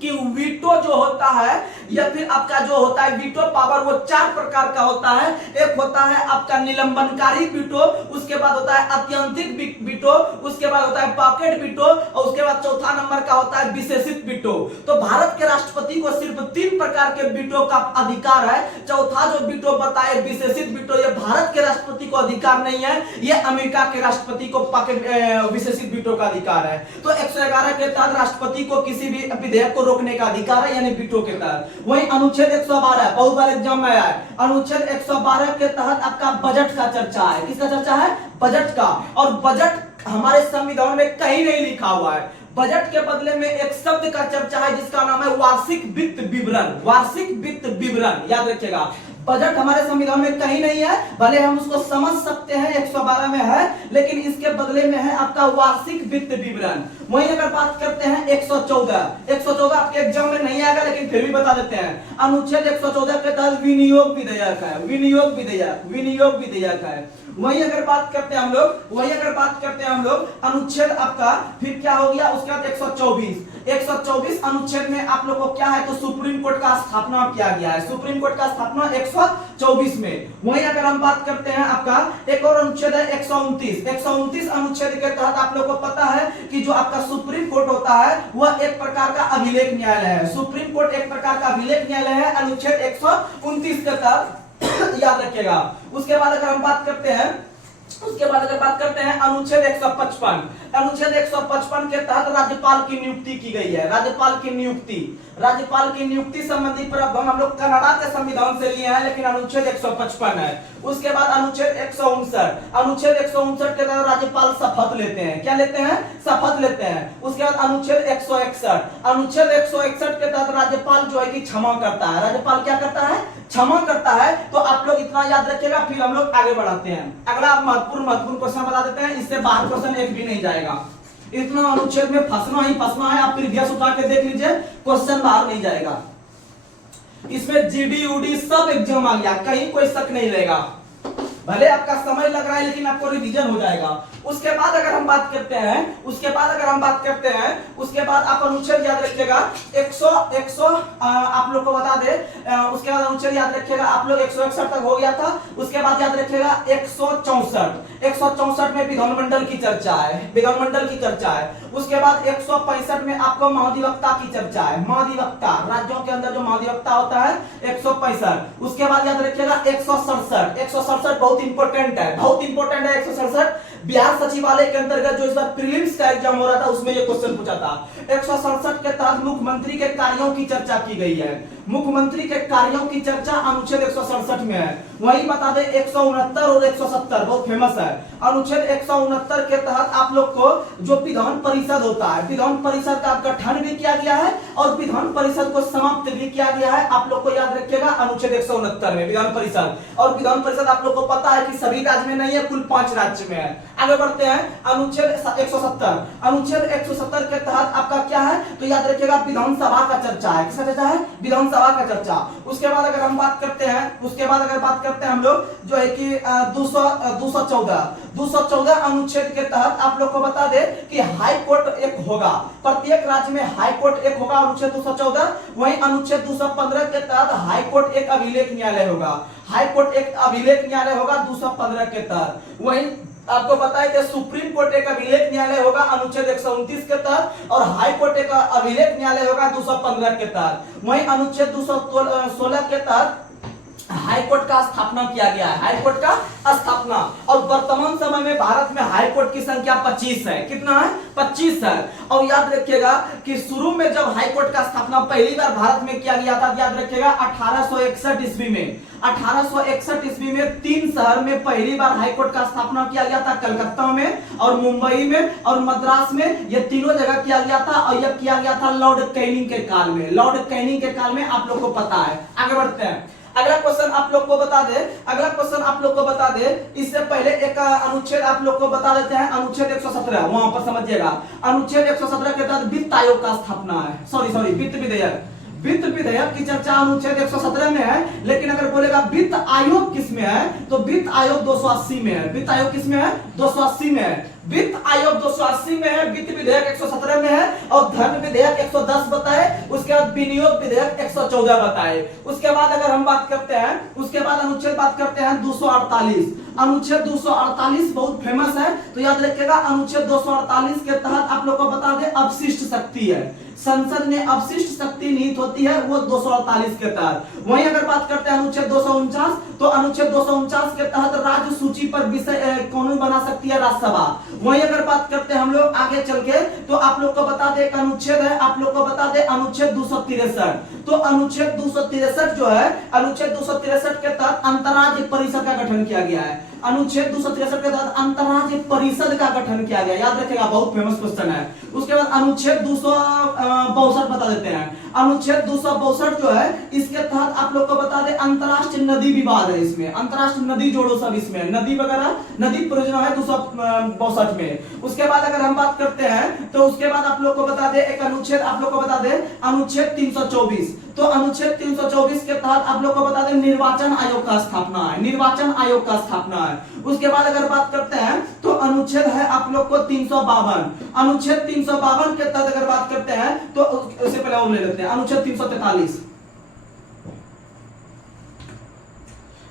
कि वीटो जो होता है या फिर आपका जो होता है वीटो पावर, वो 4 प्रकार का होता है। एक होता है आपका निलंबनकारी वीटो, उसके बाद होता है अत्यंतिक वीटो, उसके बाद होता है पॉकेट वीटो, और उसके बाद चौथा नंबर का होता है विशेषित वीटो। तो भारत के राष्ट्रपति को सिर्फ 3 प्रकार के वीटो का अधिकार है। चौथा जो वीटो बताए विशेषित वीटो, ये भारत के राष्ट्रपति को अधिकार नहीं है, ये अमेरिका के राष्ट्रपति को पॉकेट विशेषित वीटो का अधिकार है। तो 111 के तहत राष्ट्रपति को किसी भी विधेयक को रोकने का अधिकार है, यानी वीटो के तहत। वहीं अनुच्छेद 112 बहुत बार एग्जाम में आया है। अनुच्छेद 112 के तहत आपका बजट का चर्चा है। किसका चर्चा है? बजट का। और बजट हमारे संविधान में कहीं नहीं लिखा हुआ है। बजट के बदले में एक शब्द का चर्चा है जिसका नाम है वार्षिक वित्त विवरण। वार्षिक वित्त विवरण याद रखिएगा। बजट हमारे संविधान में कहीं नहीं है, भले हम उसको समझ सकते हैं 112 में है, लेकिन इसके बदले में है आपका वार्षिक वित्त विवरण। वहीं अगर बात करते हैं 114 आपके एग्जाम में नहीं आएगा, लेकिन फिर भी बता देते हैं। अनुच्छेद 114 के तहत विनियोग विधेयक है, विनियोग विधेयक है। वहीं अगर बात करते हैं हम लोग अनुच्छेद आपका फिर क्या हो गया, उसके बाद 124 अनुच्छेद में आप लोग को क्या है, तो सुप्रीम कोर्ट का स्थापना किया गया है। सुप्रीम कोर्ट का स्थापना 124 में। वहीं अगर हम बात करते हैं आपका एक और अनुच्छेद है 129 अनुच्छेद के तहत आप लोग को पता है कि जो आपका सुप्रीम कोर्ट होता है वह एक प्रकार का अभिलेख न्यायालय है। सुप्रीम कोर्ट एक प्रकार का अभिलेख न्यायालय है, अनुच्छेद 129 के तहत याद रखिएगा। उसके बाद अगर हम बात करते हैं अनुच्छेद 155 के तहत राज्यपाल की नियुक्ति की गई है। राज्यपाल की नियुक्ति संबंधी प्रावधान हम लोग कनाडा के संविधान से लिए हैं, लेकिन अनुच्छेद 155 है। उसके बाद अनुच्छेद 159 के तहत राज्यपाल शपथ लेते हैं। क्या लेते हैं? शपथ लेते हैं। उसके बाद अनुच्छेद 161 के तहत राज्यपाल जो है कि क्षमा करता है। राज्यपाल क्या करता है? क्षमा करता है। तो आप लोग इतना याद रखिएगा, फिर हम लोग आगे बढ़ाते हैं। अगला महत्वपूर्ण क्वेश्चन बता देते हैं, इससे बाहर क्वेश्चन एक भी नहीं जाएगा। इतना अनुच्छेद में फंसना है, आप प्रीवियस उठा के देख लीजिए, क्वेश्चन बाहर नहीं जाएगा। इसमें जीडी यूडी सब एग्जाम आ गया, कहीं कोई शक नहीं रहेगा। भले आपका समय लग रहा है, लेकिन आपको रिवीजन हो जाएगा। उसके बाद अगर हम बात करते हैं उसके बाद आप अनुच्छेद याद रखिएगा 100 आप लोग को बता दे। उसके बाद अनुच्छेद याद रखिएगा आप लोग 161 तक हो गया था। उसके बाद याद रखिएगा 164 में विधानमंडल की चर्चा है। उसके बाद 165 में आपको महाधिवक्ता की चर्चा है। महाधिवक्ता राज्यों के अंदर जो महाधिवक्ता होता है 165। उसके बाद याद रखिएगा 167 बहुत इंपॉर्टेंट है 167। बिहार सचिवालय के अंतर्गत जो इस बार प्रीलिम्स का एग्जाम हो रहा था उसमें ये क्वेश्चन पूछा था। 167 के तहत मुख्यमंत्री के कार्यों की चर्चा की गई है। मुख्यमंत्री के कार्यों की चर्चा अनुच्छेद 167 में है। वही बता दें 169 और 170 बहुत फेमस है। अनुच्छेद 169 के तहत आप लोग को जो विधान परिषद होता है, विधान परिषद का गठन भी किया गया है और विधान परिषद को समाप्त भी किया गया है। आप लोग को याद रखिएगा अनुच्छेद 169 में विधान परिषद। और विधान परिषद आप लोग को पता है कि सभी राज्य में नहीं है, कुल 5 राज्य में है। आगे बढ़ते हैं अनुच्छेद 170 के तहत आपका क्या है, तो याद रखिएगा विधानसभा का चर्चा है। किसका चर्चा है? विधानसभा का चर्चा। उसके बाद अगर बात करते हैं हम लोग जो है कि 214 अनुच्छेद के तहत आप लोग को बता दे कि हाई कोर्ट एक होगा। प्रत्येक राज्य में हाई कोर्ट एक होगा, अनुच्छेद 214। वहीं अनुच्छेद 215 के तहत हाई कोर्ट एक अभिलेख न्यायालय होगा। हाई कोर्ट एक अभिलेख न्यायालय होगा 215 के तहत। वहीं आपको पता है कि सुप्रीम कोर्ट एक अभिलेख न्यायालय होगा अनुच्छेद 129 के तहत और हाई कोर्ट एक अभिलेख न्यायालय होगा 215 के तहत। वहीं अनुच्छेद 216 के तहत हाई कोर्ट का स्थापना किया गया है। हाई कोर्ट का स्थापना। और वर्तमान समय में भारत में हाई कोर्ट की संख्या 25 है। कितना है? 25 है। और याद रखिएगा कि शुरू में जब हाई कोर्ट का स्थापना पहली बार भारत में किया गया था, याद रखिएगा 1861 ईस्वी में। 1861 ईस्वी में 3 शहर में पहली बार हाई कोर्ट का स्थापना किया गया था, कलकत्ता में और मुंबई में और मद्रास में। ये तीनों जगह किया गया था और यह किया गया था लॉर्ड कैनिंग के काल में। लॉर्ड कैनिंग के काल में आप लोग को पता है। आगे बढ़ते हैं। अगला क्वेश्चन आप लोग को बता दे, अगला क्वेश्चन आप लोग को बता दे, इससे पहले एक अनुच्छेद आप लोग को बता देते हैं, अनुच्छेद 117 वहां पर समझिएगा। अनुच्छेद 117 के तहत वित्त आयोग का स्थापना है, सॉरी वित्त विधेयक, वित्त विधेयक की चर्चा अनुच्छेद 117 में है, लेकिन अगर बोलेगा वित्त आयोग किस में है तो वित्त आयोग 280 में है। वित्त आयोग किस में है? 280 में है। वित्त आयोग 280 में है, वित्त विधेयक 117 में है, और धन विधेयक 110 बताए, उसके बाद विनियोग विधेयक 114 बताए। उसके बाद अगर हम बात करते हैं, उसके बाद अनुच्छेद बात करते हैं 248। अनुच्छेद 248 बहुत फेमस है, तो याद रखिएगा अनुच्छेद 248 के तहत आप लोग को बता दें अपशिष्ट शक्ति है, संसद में अपशिष्ट शक्ति निहित होती है, वो 248 के तहत। वहीं अगर बात करते हैं अनुच्छेद 249, तो अनुच्छेद 249 के तहत राज्य सूची पर विषय कानून बना सकती है राज्यसभा। वहीं अगर बात करते हैं हम लोग आगे चल के, तो आप लोग को बता दे एक अनुच्छेद है, आप लोग को बता दे अनुच्छेद 263। तो अनुच्छेद 263 जो है, अनुच्छेद 263 के तहत अंतर्राज्य परिषद का गठन किया गया है। अनुच्छेद 263 के तहत अंतर्राज्य परिषद का गठन किया गया, याद रखिएगा बहुत फेमस क्वेश्चन है। उसके बाद अनुच्छेद 262 बता देते हैं। अनुच्छेद 262 जो है, इसके तहत आप लोग को बता दें अंतरराष्ट्रीय नदी विवाद है, इसमें अंतरराष्ट्रीय नदी जोड़ो सब, इसमें नदी वगैरह नदी परियोजना है 262 में। उसके बाद अगर हम बात करते हैं, तो उसके बाद आप लोग को बता दें एक अनुच्छेद आप लोग को बता दें अनुच्छेद 324। तो अनुच्छेद 324 के तहत आप लोग को बता दें निर्वाचन आयोग का स्थापना है, निर्वाचन आयोग का स्थापना है। उसके बाद अगर बात करते हैं, तो अनुच्छेद है आप लोग को 352। अनुच्छेद 352 के तहत अगर बात करते हैं, तो उससे पहले और ले लेते हैं अनुच्छेद 343।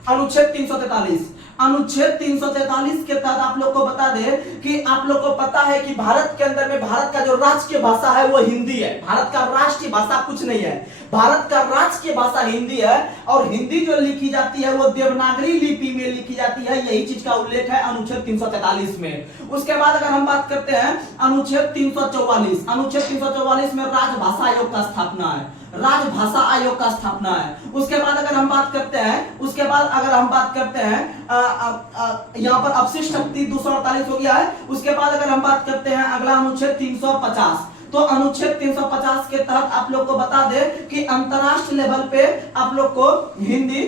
अनुच्छेद 343, अनुच्छेद 343 के तहत आप लोग को बता दे कि आप लोग को पता है कि भारत के अंदर में भारत का जो राष्ट्रीय भाषा है वो हिंदी है। भारत का राष्ट्रीय भाषा कुछ नहीं है, भारत का राष्ट्रीय भाषा हिंदी है, और हिंदी जो लिखी जाती है वो देवनागरी लिपि में लिखी जाती है। यही चीज का उल्लेख है अनुच्छेद 343 में। उसके बाद अगर हम बात करते हैं अनुच्छेद 344, अनुच्छेद 344 में राजभाषा आयोग का स्थापना है, राजभाषा आयोग का स्थापना है। उसके बाद अगर हम बात करते हैं, उसके बाद अगर हम बात करते हैं यहाँ पर अपशिष्ट शक्ति 248 हो गया है। उसके बाद अगर हम बात करते हैं अगला अनुच्छेद 350, तो अनुच्छेद 350 के तहत आप लोग को बता दे कि अंतरराष्ट्रीय लेवल पे आप लोग को हिंदी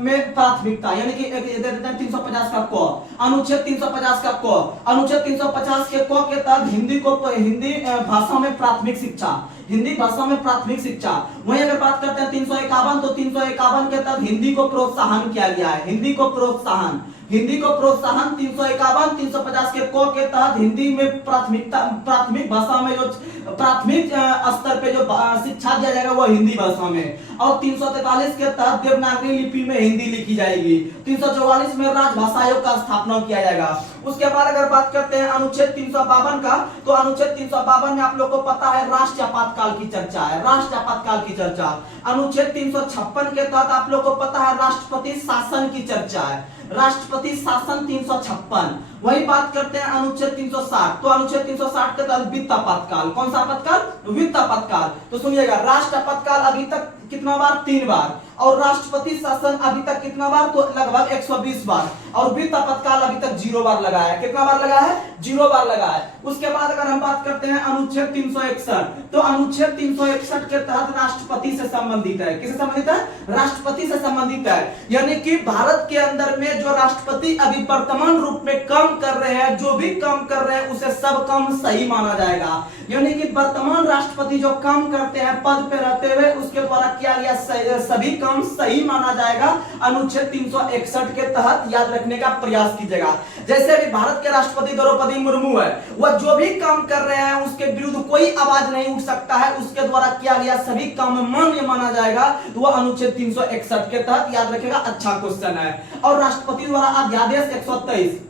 में प्राथमिकता, यानी कि 350 का क, अनुच्छेद 350 का क, अनुच्छेद 350 के क के तहत हिंदी भाषा में प्राथमिक शिक्षा, हिंदी भाषा में प्राथमिक शिक्षा। वहीं अगर बात करते हैं 351, तो 351 के तहत हिंदी को प्रोत्साहन किया गया है, हिंदी को प्रोत्साहन 351 350 के क के तहत हिंदी में प्राथमिक भाषा में जो प्राथमिक स्तर पे जो शिक्षा दिया जाएगा वो हिंदी भाषा में। और 343 के तहत देवनागरी लिपि में हिंदी लिखी जाएगी। 344 में राजभाषा आयोग का स्थापना किया जाएगा। उसके बाद अगर बात करते हैं अनुच्छेद 352 का, तो अनुच्छेद 352 में आप लोग को पता है राष्ट्रीय आपातकाल की चर्चा है, राष्ट्रीय आपातकाल की चर्चा। अनुच्छेद 356 के तहत आप लोग को पता है राष्ट्रपति शासन की चर्चा है, राष्ट्रपति शासन 356। वही बात करते हैं अनुच्छेद 360, तो अनुच्छेद 360 के तहत वित्त आपातकाल, कौन सा आपातकाल? वित्त आपातकाल। तो सुनिएगा राष्ट्र आपातकाल अभी तक कितना बार? 3 बार, और राष्ट्रपति शासन अभी तक कितना बार? तो लगभग 120 बार, और वित्त आपातकाल अभी तक 0 बार लगा है। कितना बार लगा है? 0 बार लगा है। उसके बाद अगर हम बात करते हैं अनुच्छेद 361, तो अनुच्छेद 361 के तहत राष्ट्रपति से संबंधित है। किससे संबंधित है? राष्ट्रपति से संबंधित है। यानी कि भारत के अंदर में जो राष्ट्रपति अभी वर्तमान रूप में काम कर रहे हैं, जो भी काम कर रहे हैं उसे सब काम सही माना जाएगा। यानी कि वर्तमान राष्ट्रपति जो काम करते हैं पद पे रहते हुए, उसके द्वारा किया गया सभी काम सही माना जाएगा। अनुच्छेद 361 के तहत याद रखने का प्रयास कीजिएगा। जैसे अभी भारत के राष्ट्रपति द्रौपदी मुर्मू है, वह जो भी काम कर रहे हैं उसके विरुद्ध कोई आवाज नहीं उठ सकता है, उसके द्वारा किया गया सभी काम मान्य माना जाएगा। तो वह अनुच्छेद 361 के तहत याद रखेगा। अच्छा क्वेश्चन है। और राष्ट्रपति द्वारा अध्यादेश 123,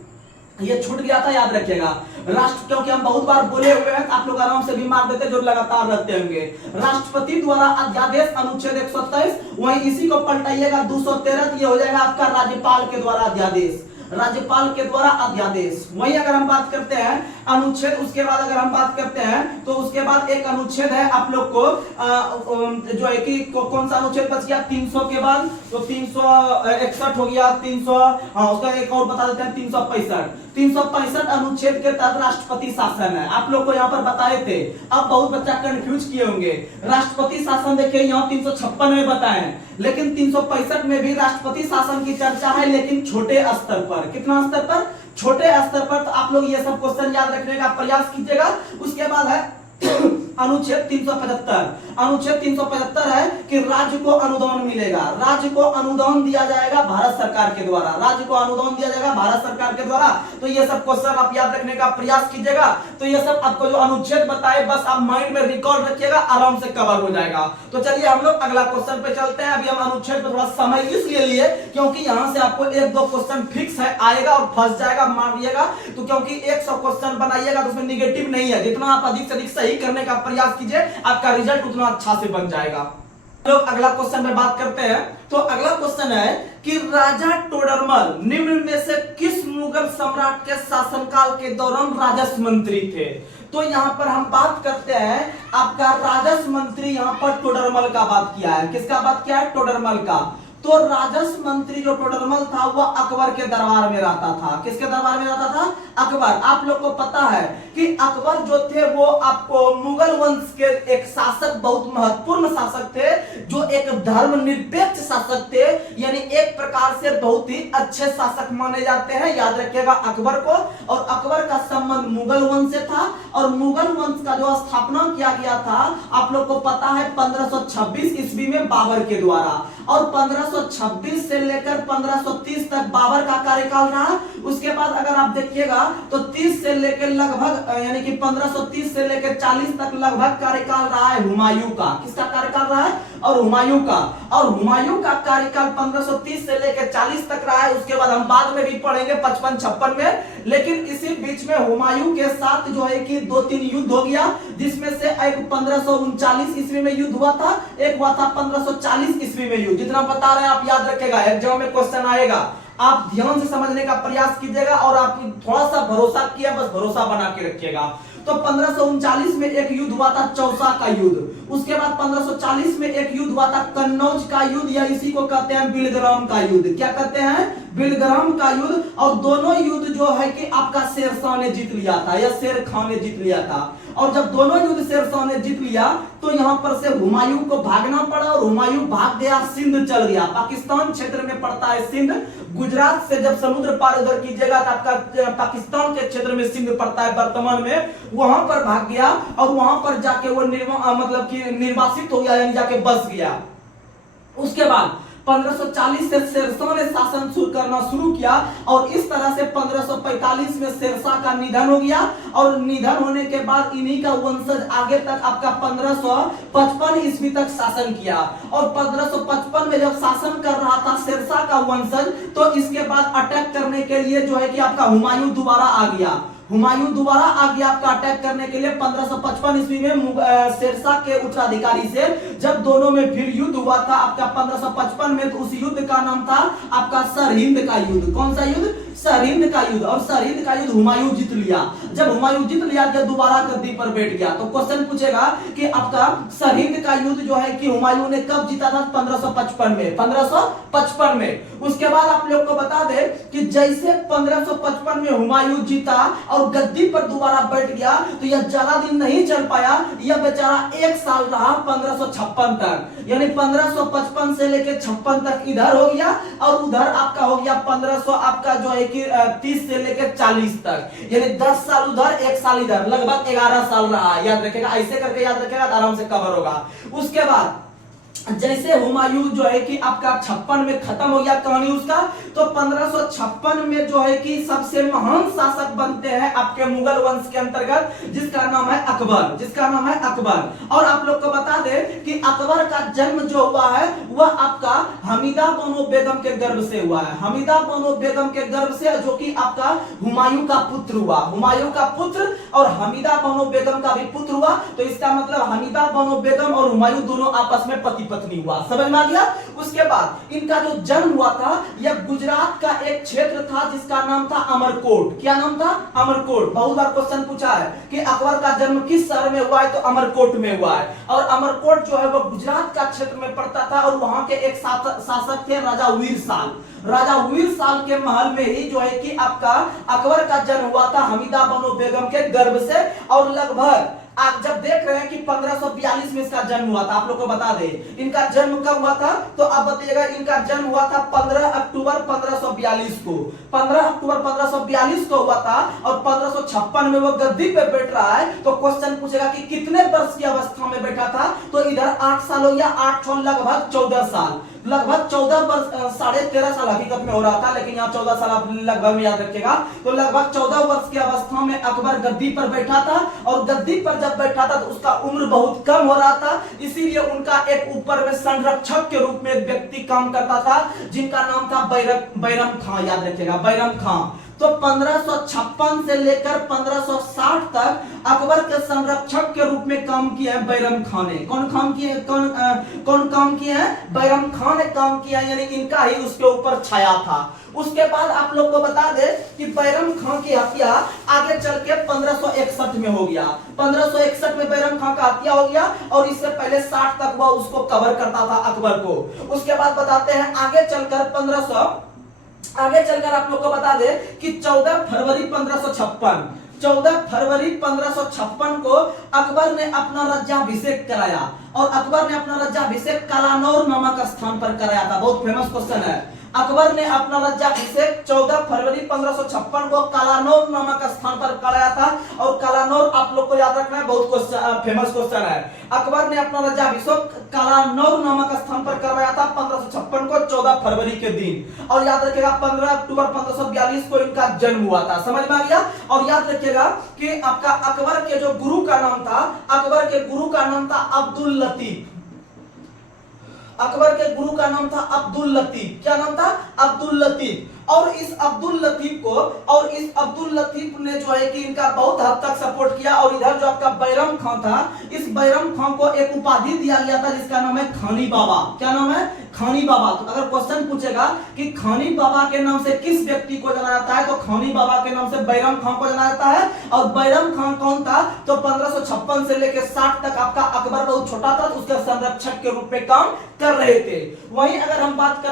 ये छूट गया था, याद रखिएगा। राष्ट्र, क्योंकि हम बहुत बार बोले हुए हैं, आप लोग आराम से भी मार देते जो लगातार रहते होंगे। राष्ट्रपति द्वारा अध्यादेश अनुच्छेद 123, वहीं इसी को पलटाइएगा 213, ये हो जाएगा आपका राज्यपाल के द्वारा अध्यादेश। राज्यपाल के द्वारा अध्यादेश। वहीं अगर हम बात करते हैं अनुच्छेद, उसके बाद अगर हम बात करते हैं तो उसके बाद एक अनुच्छेद है आप लोग को जो है कि कौन सा अनुच्छेद बच गया 300 के बाद, तो 361 हो गया, 300, हाँ उसका एक और बता देते हैं 365 अनुच्छेद के तहत राष्ट्रपति शासन है। आप लोग को यहाँ पर बताए थे, अब बहुत बच्चा कंफ्यूज किए होंगे। राष्ट्रपति शासन देखिए यहाँ 356 में बताए, लेकिन 365 में भी राष्ट्रपति शासन की चर्चा है, लेकिन छोटे स्तर पर। कितना स्तर पर? छोटे स्तर पर। तो आप लोग ये सब क्वेश्चन याद रखने का प्रयास कीजिएगा। उसके बाद है अनुच्छेद 375। अनुच्छेद 375 है कि राज्य को अनुदान मिलेगा, राज्य को अनुदान दिया जाएगा भारत सरकार के द्वारा, राज्य को अनुदान दिया जाएगा भारत सरकार के द्वारा। तो ये सब क्वेश्चन आप याद रखने का प्रयास कीजिएगा। तो ये सब आपको जो अनुच्छेद बताए बस आप माइंड में रिकॉर्ड रखिएगा, आराम से कवर हो जाएगा। तो चलिए हम लोग अगला क्वेश्चन पे चलते हैं। अभी हम अनुच्छेद पर थोड़ा समय इसलिए लिए क्योंकि यहाँ से आपको एक दो क्वेश्चन फिक्स है आएगा और फंस जाएगा, मान लिएगा। तो क्योंकि 100 क्वेश्चन बनाइएगा तो उसमें निगेटिव नहीं है, जितना आप अधिक से अधिक सही करने का प्रयास कीजिए आपका रिजल्ट उतना अच्छा से बन जाएगा। लोग अगला क्वेश्चन में बात करते हैं। तो अगला क्वेश्चन है कि राजा टोडरमल निम्न में से किस मुगल सम्राट के शासनकाल के दौरान राजस्व मंत्री थे? तो यहाँ पर हम बात करते हैं आपका राजस्व मंत्री, यहाँ पर टोडरमल का बात किया है। किसका बात किया है? टोडरमल का। तो राजस्व मंत्री जो टोडरमल था वह अकबर के दरबार में रहता था। किसके दरबार में रहता था? अकबर। आप लोग को पता है कि अकबर जो थे वो आपको मुगल वंश के एक शासक, बहुत महत्वपूर्ण शासक थे, जो एक धर्मनिरपेक्ष शासक थे, यानी एक प्रकार से बहुत ही अच्छे शासक माने जाते हैं। याद रखिएगा अकबर को। और अकबर का संबंध मुगल वंश से था और मुगल वंश का जो स्थापना किया गया था आप लोग को पता है 1526 ईस्वी में बाबर के द्वारा। और 1526 से लेकर 1530 तक बाबर का कार्यकाल रहा। उसके बाद अगर आप देखिएगा तो 30 से लेकर लगभग यानी कि 1530 से लेकर 40 तक लगभग कार्यकाल रहा है हुमायूं का। किसका कार्यकाल रहा है? और हुमायूं का। और हुमायूं का कार्यकाल 1530 से लेकर 40 तक रहा है। उसके बाद हम बाद में भी पढ़ेंगे 55-56 में। लेकिन इसी बीच में हुमायूं के साथ जो है कि 2-3 युद्ध हो गया, जिसमें से एक 1539 ईस्वी में युद्ध हुआ था, एक हुआ था 1540 ईस्वी में युद्ध। जितना बता रहे हैं आप याद रखेगा, एग्जाम में क्वेश्चन आएगा, आप ध्यान से समझने का प्रयास कीजिएगा और आप थोड़ा सा भरोसा किया, बस भरोसा बना के रखिएगा। तो 1539 में एक युद्ध हुआ था चौसा का युद्ध। उसके बाद 1540 में एक युद्ध हुआ था कन्नौज का युद्ध, या इसी को कहते हैं बिलग्राम का युद्ध। क्या कहते हैं? बिलग्राम का युद्ध। और दोनों युद्ध जो है कि आपका शेरशाह ने जीत लिया था या शेर खान ने जीत लिया था। और जब दोनों युद्ध शेरशाह ने जीत लिया तो यहां पर से हुमायूं को भागना पड़ा और हुमायूं भाग गया, सिंध चल गया। पाकिस्तान क्षेत्र में पड़ता है सिंध। गुजरात से जब समुद्र पार उधर कीजिएगा तो आपका पाकिस्तान के क्षेत्र में सिंध पड़ता है वर्तमान में। वहां पर भाग गया और वहां पर जाके वो मतलब कि निर्वासित हो गया, यानी जाके बस गया। उसके बाद 1540 से शेरशाह ने शासन करना शुरू किया और इस तरह से 1545 में शेरशाह का निधन हो गया। और निधन होने के बाद इन्हीं का वंशज आगे तक आपका 1555 ईस्वी तक शासन किया। और 1555 में जब शासन कर रहा था शेरशाह का वंशज, तो इसके बाद अटैक करने के लिए जो है कि आपका हुमायूं दोबारा आ गया। हुमायूं दोबारा आ गया आपका अटैक करने के लिए 1555 ईस्वी में शेरशाह के उत्तराधिकारी से। जब दोनों में फिर युद्ध हुआ था आपका 1555 में, तो उस युद्ध का नाम था आपका सरहिंद का युद्ध। कौन सा युद्ध? सरहिंद का युद्ध। और सरहिंद का युद्ध हुमायूं जीत लिया। जब हुमायूं जीत लिया तो दोबारा गद्दी पर बैठ गया। तो क्वेश्चन पूछेगा कि आपका सरहिंद का युद्ध जो है कि हुमायूं ने कब जीता था? 1555 में। 1555 में। उसके बाद आप लोग को बता दे कि जैसे 1555 में हुमायूं जीता और गद्दी पर दोबारा बैठ गया, तो यह ज्यादा दिन नहीं चल पाया। यह बेचारा 1 साल रहा 1556 तक, यानी 1555 से लेकर 56 तक इधर हो गया और उधर आपका हो गया 1500 आपका जो है कि 30 से लेकर 40 तक, यानी 10 साल उधर 1 साल इधर, लगभग 11 साल रहा। याद रखेगा, ऐसे करके याद रखेगा तो आराम से कवर होगा। उसके बाद जैसे हुमायूं जो है कि आपका 56 में खत्म हो गया कहानी उसका, तो 1556 में जो है कि सबसे महान शासक बनते हैं आपके मुगल वंश के अंतर्गत, जिसका नाम है अकबर। जिसका नाम है अकबर। और आप लोग को बता दे कि अकबर का जन्म जो हुआ है वह आपका हमीदा बानो बेगम के गर्भ से हुआ है। हमीदा बानो बेगम के गर्भ से, जो कि आपका हुमायूं का पुत्र हुआ। हुमायूं का पुत्र और हमीदा बानो बेगम का भी पुत्र हुआ। तो इसका मतलब हमीदा बानो बेगम और हुमायूं दोनों आपस में पति पत्नी हुआ। समझ में आ गया। उसके बाद इनका जो जन्म हुआ था यह गुजरात का एक क्षेत्र था जिसका नाम था अमरकोट। क्या नाम था? अमरकोट। बहुत बार क्वेश्चन पूछा है कि अकबर का जन्म किस शहर में हुआ है, तो अमरकोट में हुआ है। और अमरकोट जो है वो गुजरात का क्षेत्र में पड़ता था और वहां के एक शासक थे राजा वीर साल। राजा वीर साल के महल में ही जो है कि आपका अकबर का जन्म हुआ था हमीदा बानो बेगम के गर्भ से। और लगभग आप जब देख रहे हैं कि 1542 में इसका जन्म हुआ था, आप लोग को बता दें इनका जन्म कब हुआ था, तो आप बताइएगा। इनका जन्म हुआ था 15 अक्टूबर 1542 को। 15 अक्टूबर 1542 को हुआ था और 1556 में वो गद्दी पे बैठ रहा है। तो क्वेश्चन पूछेगा कि कितने वर्ष की अवस्था में बैठा था, तो इधर 8 साल हो या 8 लगभग 14 साल, लगभग 14 वर्ष, 13.5 साल हकीकत में हो रहा था, लेकिन यहाँ 14 साल आप लगभग में याद रखिएगा। तो लगभग 14 वर्ष की अवस्था में अकबर गद्दी पर बैठा था और गद्दी पर जब बैठा था तो उसका उम्र बहुत कम हो रहा था, इसीलिए उनका एक ऊपर में संरक्षक के रूप में एक व्यक्ति काम करता था जिनका नाम था बैरम खां। याद रखिएगा, बैरम खां। तो 1556 से लेकर 1560 तक अकबर के संरक्षक के रूप में काम किया है बैरम खां ने। कौन काम किया है? कौन काम किया है? बैरम खां ने काम किया, यानी इनका ही उसके ऊपर छाया था। उसके बाद आप लोग को बता दे कि बैरम खां की हत्या आगे चल के 1561 में हो गया। 1561 में बैरम खां का हत्या हो गया और इससे पहले 60 तक वह उसको कवर करता था अकबर को। उसके बाद बताते हैं आगे चलकर आप लोग को बता दे कि 14 फरवरी 1556 को अकबर ने अपना राज्याभिषेक कराया और अकबर ने अपना राज्याभिषेक कलानौर नामक स्थान पर कराया था। बहुत फेमस क्वेश्चन है। अकबर ने अपना राज्याभिषेक 14 फरवरी 1556 को कलानौर नामक स्थान पर कराया था और कलानौर आप लोग को याद रखना है, बहुत फेमस क्वेश्चन है। अकबर ने अपना राज्याभिषेक कलानौर नामक स्थान पर करवाया था 1556 को 14 फरवरी के दिन। और याद रखिएगा 15 अक्टूबर 1542 को इनका जन्म हुआ था। समझ में आ गया। और याद रखिएगा कि आपका अकबर के जो गुरु का नाम था, अकबर के गुरु का नाम था अब्दुल लतीफ। अकबर के गुरु का नाम था अब्दुल लतीफ। क्या नाम था? अब्दुल लतीफ। और इस अब्दुल लतीफ ने जो है कि इनका बहुत हद तक सपोर्ट किया। और इधर जो आपका बैरम खां था, इस बैरम खां को एक उपाधि दिया गया था जिसका नाम है खानी बाबा। क्या नाम है? खानी बाबा। तो अगर क्वेश्चन पूछेगा कि खानी बाबा के नाम से किस व्यक्ति को जाना जाता है, तो खानी बाबा के नाम से बैरम खां को जाना जाता है। और बैरम खां कौन था? तो 1556 से लेकर 60 तक आपका अकबर बहुत छोटा था तो उसके संरक्षक के रूप में काम कर रहे थे। वहीं अगर हम बात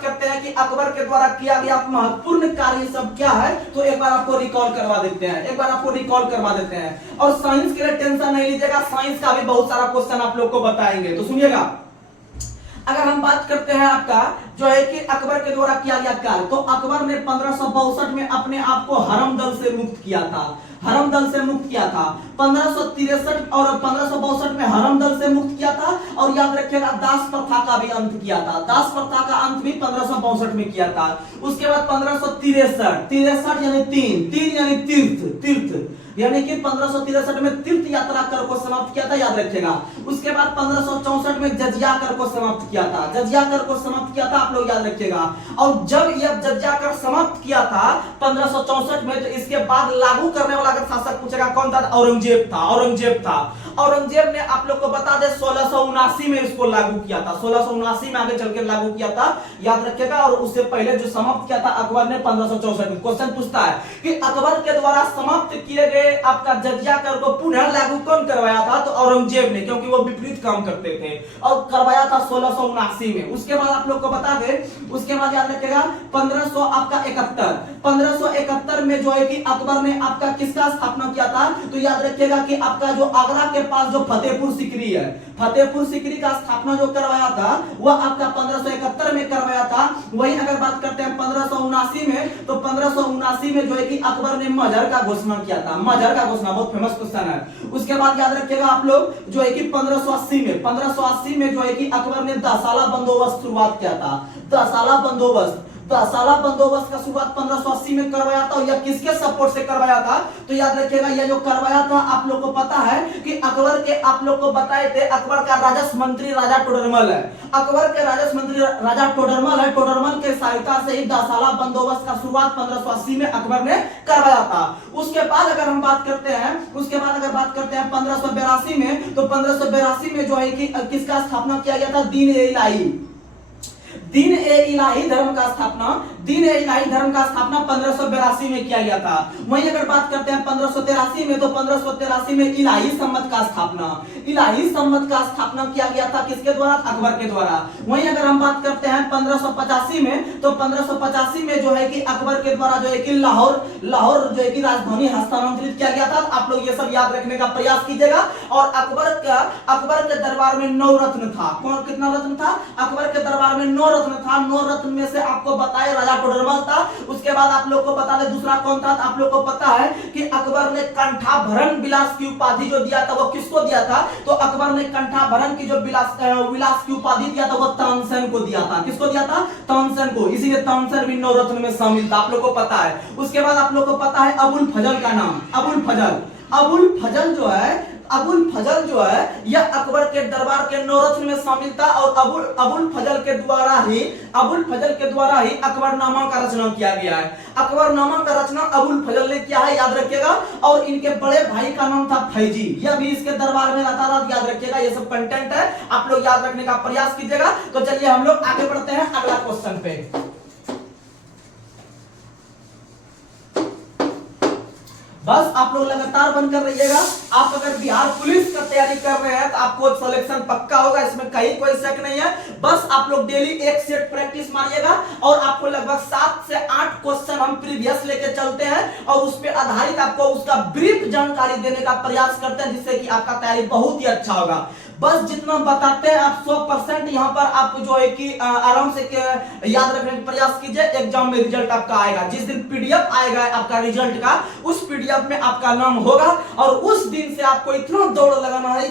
करते हैं कि अकबर के द्वारा किया गया महत्वपूर्ण कार्य सब क्या है, तो एक बार आपको रिकॉल करवा देते हैं। और साइंस के लिए टेंशन नहीं लीजिएगा, साइंस का भी बहुत सारा क्वेश्चन आप लोग को बताएंगे, तो सुनिएगा। अगर हम बात करते हैं आपका जो है कि अकबर के द्वारा किया गया कार्य, तो अकबर ने 1562 में अपने आप को हरम दल से मुक्त किया था। 1563 और 1562 में हरम दल से मुक्त किया था। और याद रखिएगा दास प्रथा का भी अंत किया था। दास प्रथा का अंत भी 1562 में किया था। उसके बाद 1563 यानी तीन यानी तीर्थ यानी कि 1563 में तीर्थ यात्रा कर को समाप्त किया था। याद रखिएगा। उसके बाद 1564 में जजिया कर को समाप्त किया था। आप लोग याद रखिएगा। और जब यह जजिया कर समाप्त किया था 1564 में, तो इसके बाद लागू करने वाला अगर शासक पूछेगा कौन था, औरंगजेब था। औरंगजेब ने आप लोग को बता दे 1679 में इसको लागू किया था। 1679 में आगे चलकर लागू किया था। याद रखिएगा। और उससे पहले जो समाप्त किया था अकबर ने 1564 में। क्वेश्चन पूछता है कि अकबर के द्वारा समाप्त किए गए आपका जजिया कर को पुनः लागू कौन करवाया था, तो औरंगजेब ने, क्योंकि वो विपरीत काम करते थे और करवाया था 1679 में। उसके बाद आप लोग को बता दे, उसके बाद याद रखिएगा 1571 में जो है कि अकबर ने आपका किसका स्थापना किया था, तो याद रखिएगा कि आपका जो आगरा के पास जो फतेहपुर सीकरी है, फतेहपुर सीकरी का स्थापना जो करवाया था वह आपका 1571 में करवाया था। वही अगर बात करते हैं 1579 में, तो 1579 में जो है कि अकबर ने मजहर का घोषणा किया था। मजहर का घोषणा बहुत फेमस क्वेश्चन है। उसके बाद याद रखिएगा आप लोग जो है कि 1580 में जो है कि अकबर ने 10 साला बंदोबस्त शुरुआत किया था। 10 साला साला बंदोबस्त का शुरुआत 1580 में करवाया था, या किसके सपोर्ट से करवाया था? तो याद रखिएगा यह जो करवाया था आप लोग को पता है कि अकबर के, आप लोग को बताए थे, अकबर का राजस्व मंत्री राजा टोडरमल है। अकबर के राजस्व मंत्री राजा टोडरमल है। टोडरमल के सहायता से ही 10 साला बंदोबस्त का शुरुआत 1580 में अकबर ने करवाया था। उसके बाद अगर हम बात करते हैं, 1582 में, तो 1582 में जो है कि किसका स्थापना किया गया था? दीन ए इलाही धर्म का स्थापना 1582 में किया गया था। वहीं अगर बात करते हैं 1583 में, तो 1583 में इलाही सम्मत का स्थापना किया गया था, किसके द्वारा? अकबर के द्वारा। वहीं अगर हम बात करते हैं 1585 में, तो 1585 में जो है कि अकबर के द्वारा जो है कि लाहौर जो है कि राजधानी हस्तांतरित किया गया था। आप लोग ये सब याद रखने का प्रयास कीजिएगा। और अकबर के दरबार में 9 रत्न था। कौन, कितना रत्न था? अकबर के दरबार में 9 रत्न था। 9 रत्न में से आपको बताए राजा टोडरमल था। उसके बाद आप लोग को बता दे दूसरा कौन था? आप लोग को पता है कि अकबर ने कंठाभरण विलास की उपाधि जो दिया था वो किसको दिया था? तो अकबर ने कंठाभरण की जो विलास की उपाधि दिया था वो तानसेन को दिया था। किसको दिया था? तानसेन को। इसीलिए तानसेन भी 9 रत्न में शामिल था, आप लोग को पता है। उसके बाद आप लोग को पता है अबुल फजल का नाम, अबुल फजल जो है यह अकबर के दरबार के 9 रत्न में शामिल था। और अबुल फजल के द्वारा ही अकबरनामा का रचना किया गया है। अकबरनामा का रचना अबुल फजल ने किया है, याद रखिएगा। और इनके बड़े भाई का नाम था फैजी, यह भी इसके दरबार में रहता था, याद रखिएगा। ये सब कंटेंट है, आप लोग याद रखने का प्रयास कीजिएगा। तो चलिए हम लोग आगे बढ़ते हैं अगला क्वेश्चन पे। बस आप लोग लगातार बनकर रहिएगा। आप अगर बिहार पुलिस का तैयारी कर रहे हैं तो आपको सिलेक्शन पक्का होगा, इसमें कहीं कोई शक नहीं है। बस आप लोग डेली एक सेट प्रैक्टिस मारिएगा और आपको लगभग 7 से 8 क्वेश्चन हम प्रीवियस लेके चलते हैं और उस पर आधारित आपको उसका ब्रीफ जानकारी देने का प्रयास करते हैं, जिससे कि आपका तैयारी बहुत ही अच्छा होगा। बस जितना बताते हैं आप 100% यहाँ पर आप जो है कि आराम से याद रखने का प्रयास कीजिए। एग्जाम में रिजल्ट आपका आएगा, जिस दिन पीडीएफ आएगा आपका रिजल्ट का, उस पीडीएफ में आपका नाम होगा। और उस दिन से आपको इतना दौड़ लगाना है,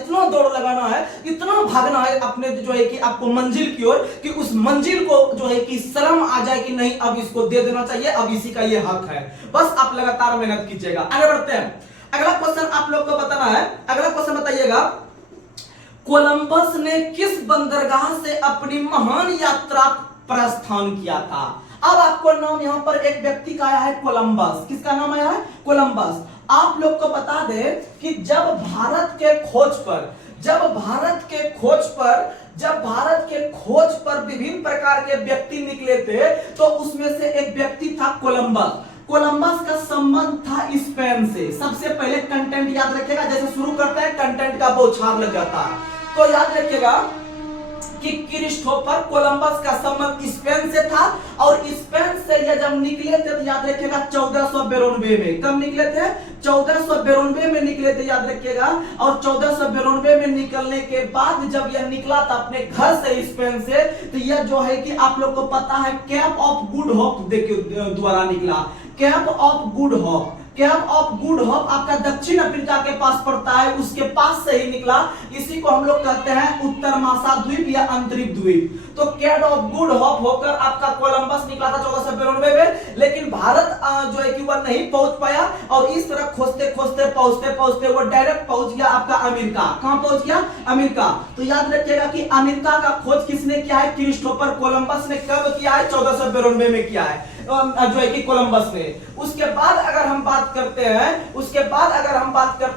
इतना भागना है अपने जो है कि आपको मंजिल की ओर, कि उस मंजिल को जो है कि शर्म आ जाए कि नहीं अब इसको दे देना चाहिए, अब इसी का ये हक है। बस आप लगातार मेहनत कीजिएगा। आगे बढ़ते हैं। अगला क्वेश्चन आप लोग को बताना है। अगला क्वेश्चन बताइएगा, कोलंबस ने किस बंदरगाह से अपनी महान यात्रा प्रस्थान किया था? अब आपको नाम यहां पर एक व्यक्ति का आया है, कोलंबस। किसका नाम आया है? कोलंबस। आप लोग को बता दे कि जब भारत के खोज पर विभिन्न प्रकार के व्यक्ति निकले थे, तो उसमें से एक व्यक्ति था कोलंबस। कोलंबस का संबंध था स्पेन से। सबसे पहले कंटेंट याद रखिएगा, जैसे शुरू करते हैं कंटेंट का बौछार लग जाता है, तो याद रखिएगा कि क्रिस्टोफर कोलंबस का संबंध स्पेन से था। और स्पेन से ये जब निकले थे तो याद रखिएगा 1492 में। कब निकले थे? 1492 में निकले थे, याद रखिएगा। और 1492 में निकलने के बाद जब यह निकला था अपने घर से स्पेन से, तो यह जो है कि आप लोग को पता है केप ऑफ गुड होप देखिए द्वारा निकला। केप ऑफ गुड होप आपका दक्षिण अफ्रीका के पास पड़ता है, उसके पास से ही निकला। इसी को हम लोग कहते हैं उत्तर मासा द्वीप या अंतरिक्ष द्वीप। तो केप ऑफ गुड होप होकर आपका कोलंबस निकला था 1492 में, लेकिन भारत जो है कि वह नहीं पहुंच पाया। और इस तरह पहुंचते वो डायरेक्ट पहुंच गया आपका अमेरिका। कहां पहुंच गया? अमेरिका। तो याद रखिएगा कि अमेरिका का खोज किसने किया है? क्रिस्टोफर कोलंबस ने। कब किया है? 1492 में किया है जो है कि कोलंबस ने। उसके बाद अगर हम बात करते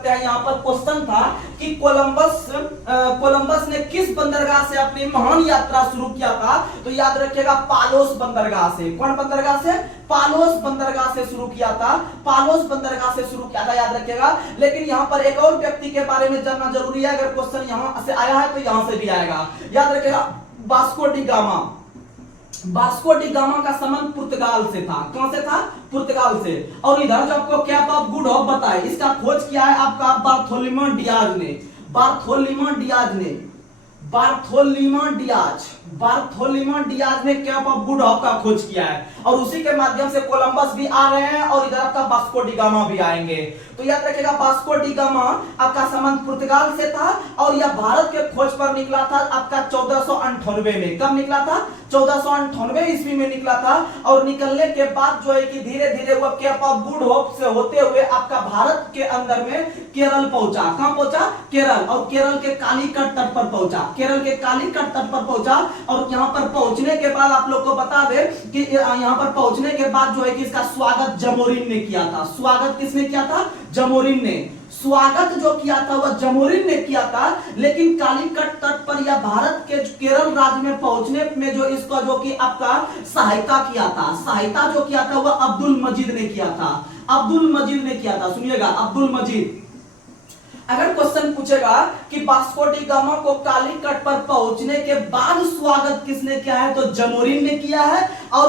हैं यहाँ पर क्वेश्चन था कि कोलंबस ने किस बंदरगाह से अपनी महान यात्रा शुरू किया था? तो याद रखिएगा पालोस बंदरगाह से। कौन बंदरगाह से? पालोस बंदरगाह से शुरू किया था। याद रखिएगा। लेकिन यहाँ पर एक और व्यक्ति के बारे में जानना जरूरी है। अगर क्वेश्चन यहाँ से आया है तो यहाँ से भी आएगा। याद रखिएगा वास्को डी गामा का संबंध पुर्तगाल से था। कौन से था? पुर्तगाल से। और इधर जो आपको केप ऑफ गुड होप बताए, इसका खोज किया है आपका बार्थोलोमेव डियाज ने। बार्थोलोमेव डियाज ने केप ऑफ गुड होप का खोज किया है। और उसी के माध्यम से कोलंबस भी आ रहे हैं और इधर आपका वास्को डी गामा भी आएंगे। तो याद रखिएगा वास्को डी गामा आपका संबंध पुर्तगाल से था और यह भारत के खोज पर निकला था आपका 1498 में। कब निकला था? 1498 ईस्वी में निकला था। और निकलने के बाद जो है कि धीरे धीरे वह केप ऑफ गुड होप से होते हुए आपका भारत के अंदर में केरल पहुंचा। कहां पहुंचा? केरल। और केरल के कालीकट तट पर पहुंचा, केरल के कालीकट तट पर पहुंचा। और यहां पर पहुंचने के बाद आप लोग को बता दे कि यहां पर पहुंचने के बाद जो है कि इसका स्वागत जमोरिन ने किया था। स्वागत किसने किया था? जमोरिन ने। स्वागत जो किया था वह जमोरिन ने किया था, लेकिन कालीकट तट पर या भारत के केरल राज्य में पहुंचने में जो इसको जो कि आपका सहायता किया था, सहायता जो किया था वह अब्दुल मजीद ने किया था। अब्दुल मजीद ने किया था, सुनिएगा, अब्दुल मजीद। अगर क्वेश्चन पूछेगा कि वास्को डी गामा को कालीकट पर पहुंचने के बाद स्वागत किसने किया है, तो जमोरिन ने किया है। और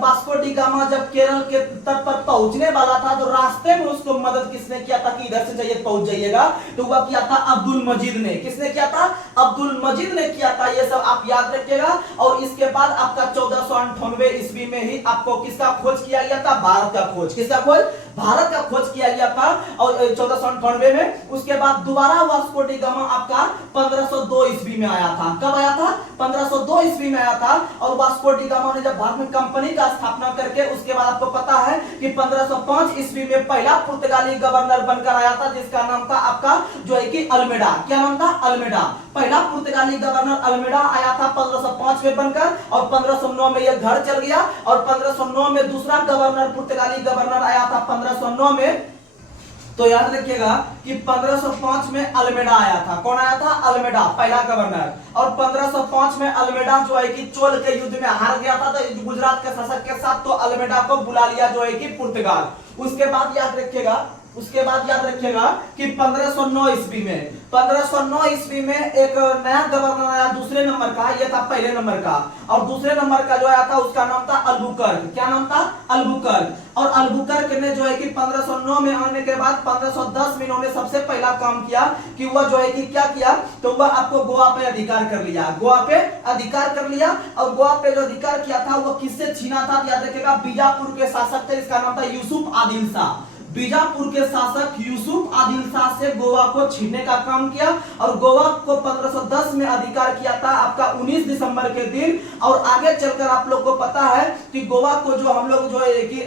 वास्को डी गामा जब केरल के तट पर पहुंचने वाला था तो रास्ते में उसको मदद किसने किया था कि इधर से जाइए पहुंच जाइएगा, तो वह किया था अब्दुल मजीद ने। किसने किया था? अब्दुल मजीद ने किया था। ये सब आप याद रखिएगा। और इसके बाद आपका 1498 ईस्वी में ही आपको किसका खोज किया गया था? भारत का खोज। किसका खोज? भारत का खोज किया गया था। और 1498 में उसके बाद दोबारा वास्को डी गामा आपका 1502 ईस्वी में आया था। कब आया था? 1502 ईस्वी में आया था। और वास्को डी गामा ने जब भारत में कंपनी का स्थापना करके उसके बाद आपको पता है कि 1505 ईस्वी में पहला पुर्तगाली गवर्नर बनकर आया था, जिसका नाम था आपका जो है कि अल्मेडा। क्या नाम था? अल्मेडा। पहला पुर्तगाली गवर्नर अल्मेडा आया था 1505 में बनकर, और 1509 में यह घर चल गया। और 1509 में दूसरा गवर्नर पुर्तगाली गवर्नर आया था 1509 में। तो याद रखिएगा कि 1505 में अल्मेडा आया था। कौन आया था? अल्मेडा, पहला गवर्नर। और 1505 में अल्मेडा जो है कि चोल के युद्ध में हार गया था, तो गुजरात के शासक के साथ, तो अल्मेडा को बुला लिया जो है कि पुर्तगाल। उसके बाद याद रखिएगा कि 1509 ईस्वी में 1509 ईस्वी में एक नया गवर्नर आया दूसरे नंबर का, ये था पहले नंबर का। और दूसरे नंबर का जो आया था उसका नाम था अल्बुकर्क। क्या नाम था? अल्बुकर्क। और अल्बुकर्क ने जो है कि 1509 में आने के बाद 1510 में इन्होंने सबसे पहला काम किया कि वह जो है कि क्या किया, तो वह आपको गोवा पे अधिकार कर लिया। गोवा पे अधिकार कर लिया। और गोवा पे जो अधिकार किया था वह किससे छीना था? याद रखिएगा, बीजापुर के शासक थे, इसका नाम था यूसुफ आदिल शाह। बीजापुर के शासक यूसुफ आदिल शाह से गोवा को छीनने का काम किया। और गोवा को 1510 में अधिकार किया था आपका 19 दिसंबर के दिन। और आगे चलकर आप लोग को पता है कि गोवा को जो हम लोग जो है कि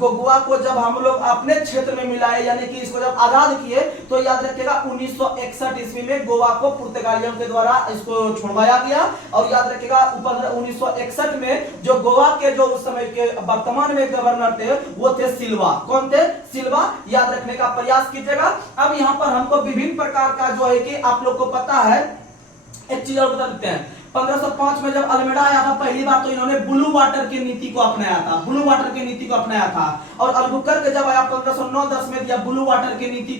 गोवा को जब हम लोग अपने क्षेत्र में मिलाए, यानी कि इसको जब आजाद किए, तो याद रखिएगा 1961 ईस्वी में गोवा को पुर्तगालियों के द्वारा इसको छुड़वाया गया। और याद रखिएगा 1961 में जो गोवा के जो उस समय के वर्तमान में गवर्नर थे वो थे सिल्वा। कौन थे? सिल्वा। याद रखने का प्रयास कीजिएगा। अब यहां पर हमको विभिन्न प्रकार का जो है कि आप लोग को पता है, एक चीज और बता देते हैं। 1505 में जब अल्मेडा आया था पहली बार, तो इन्होंने ब्लू वाटर की नीति को अपनाया था। ब्लू वाटर की नीति को अपनाया था। और अल्बुकर्क जब आया 1509-10 में दिया ब्लू वाटर की नीति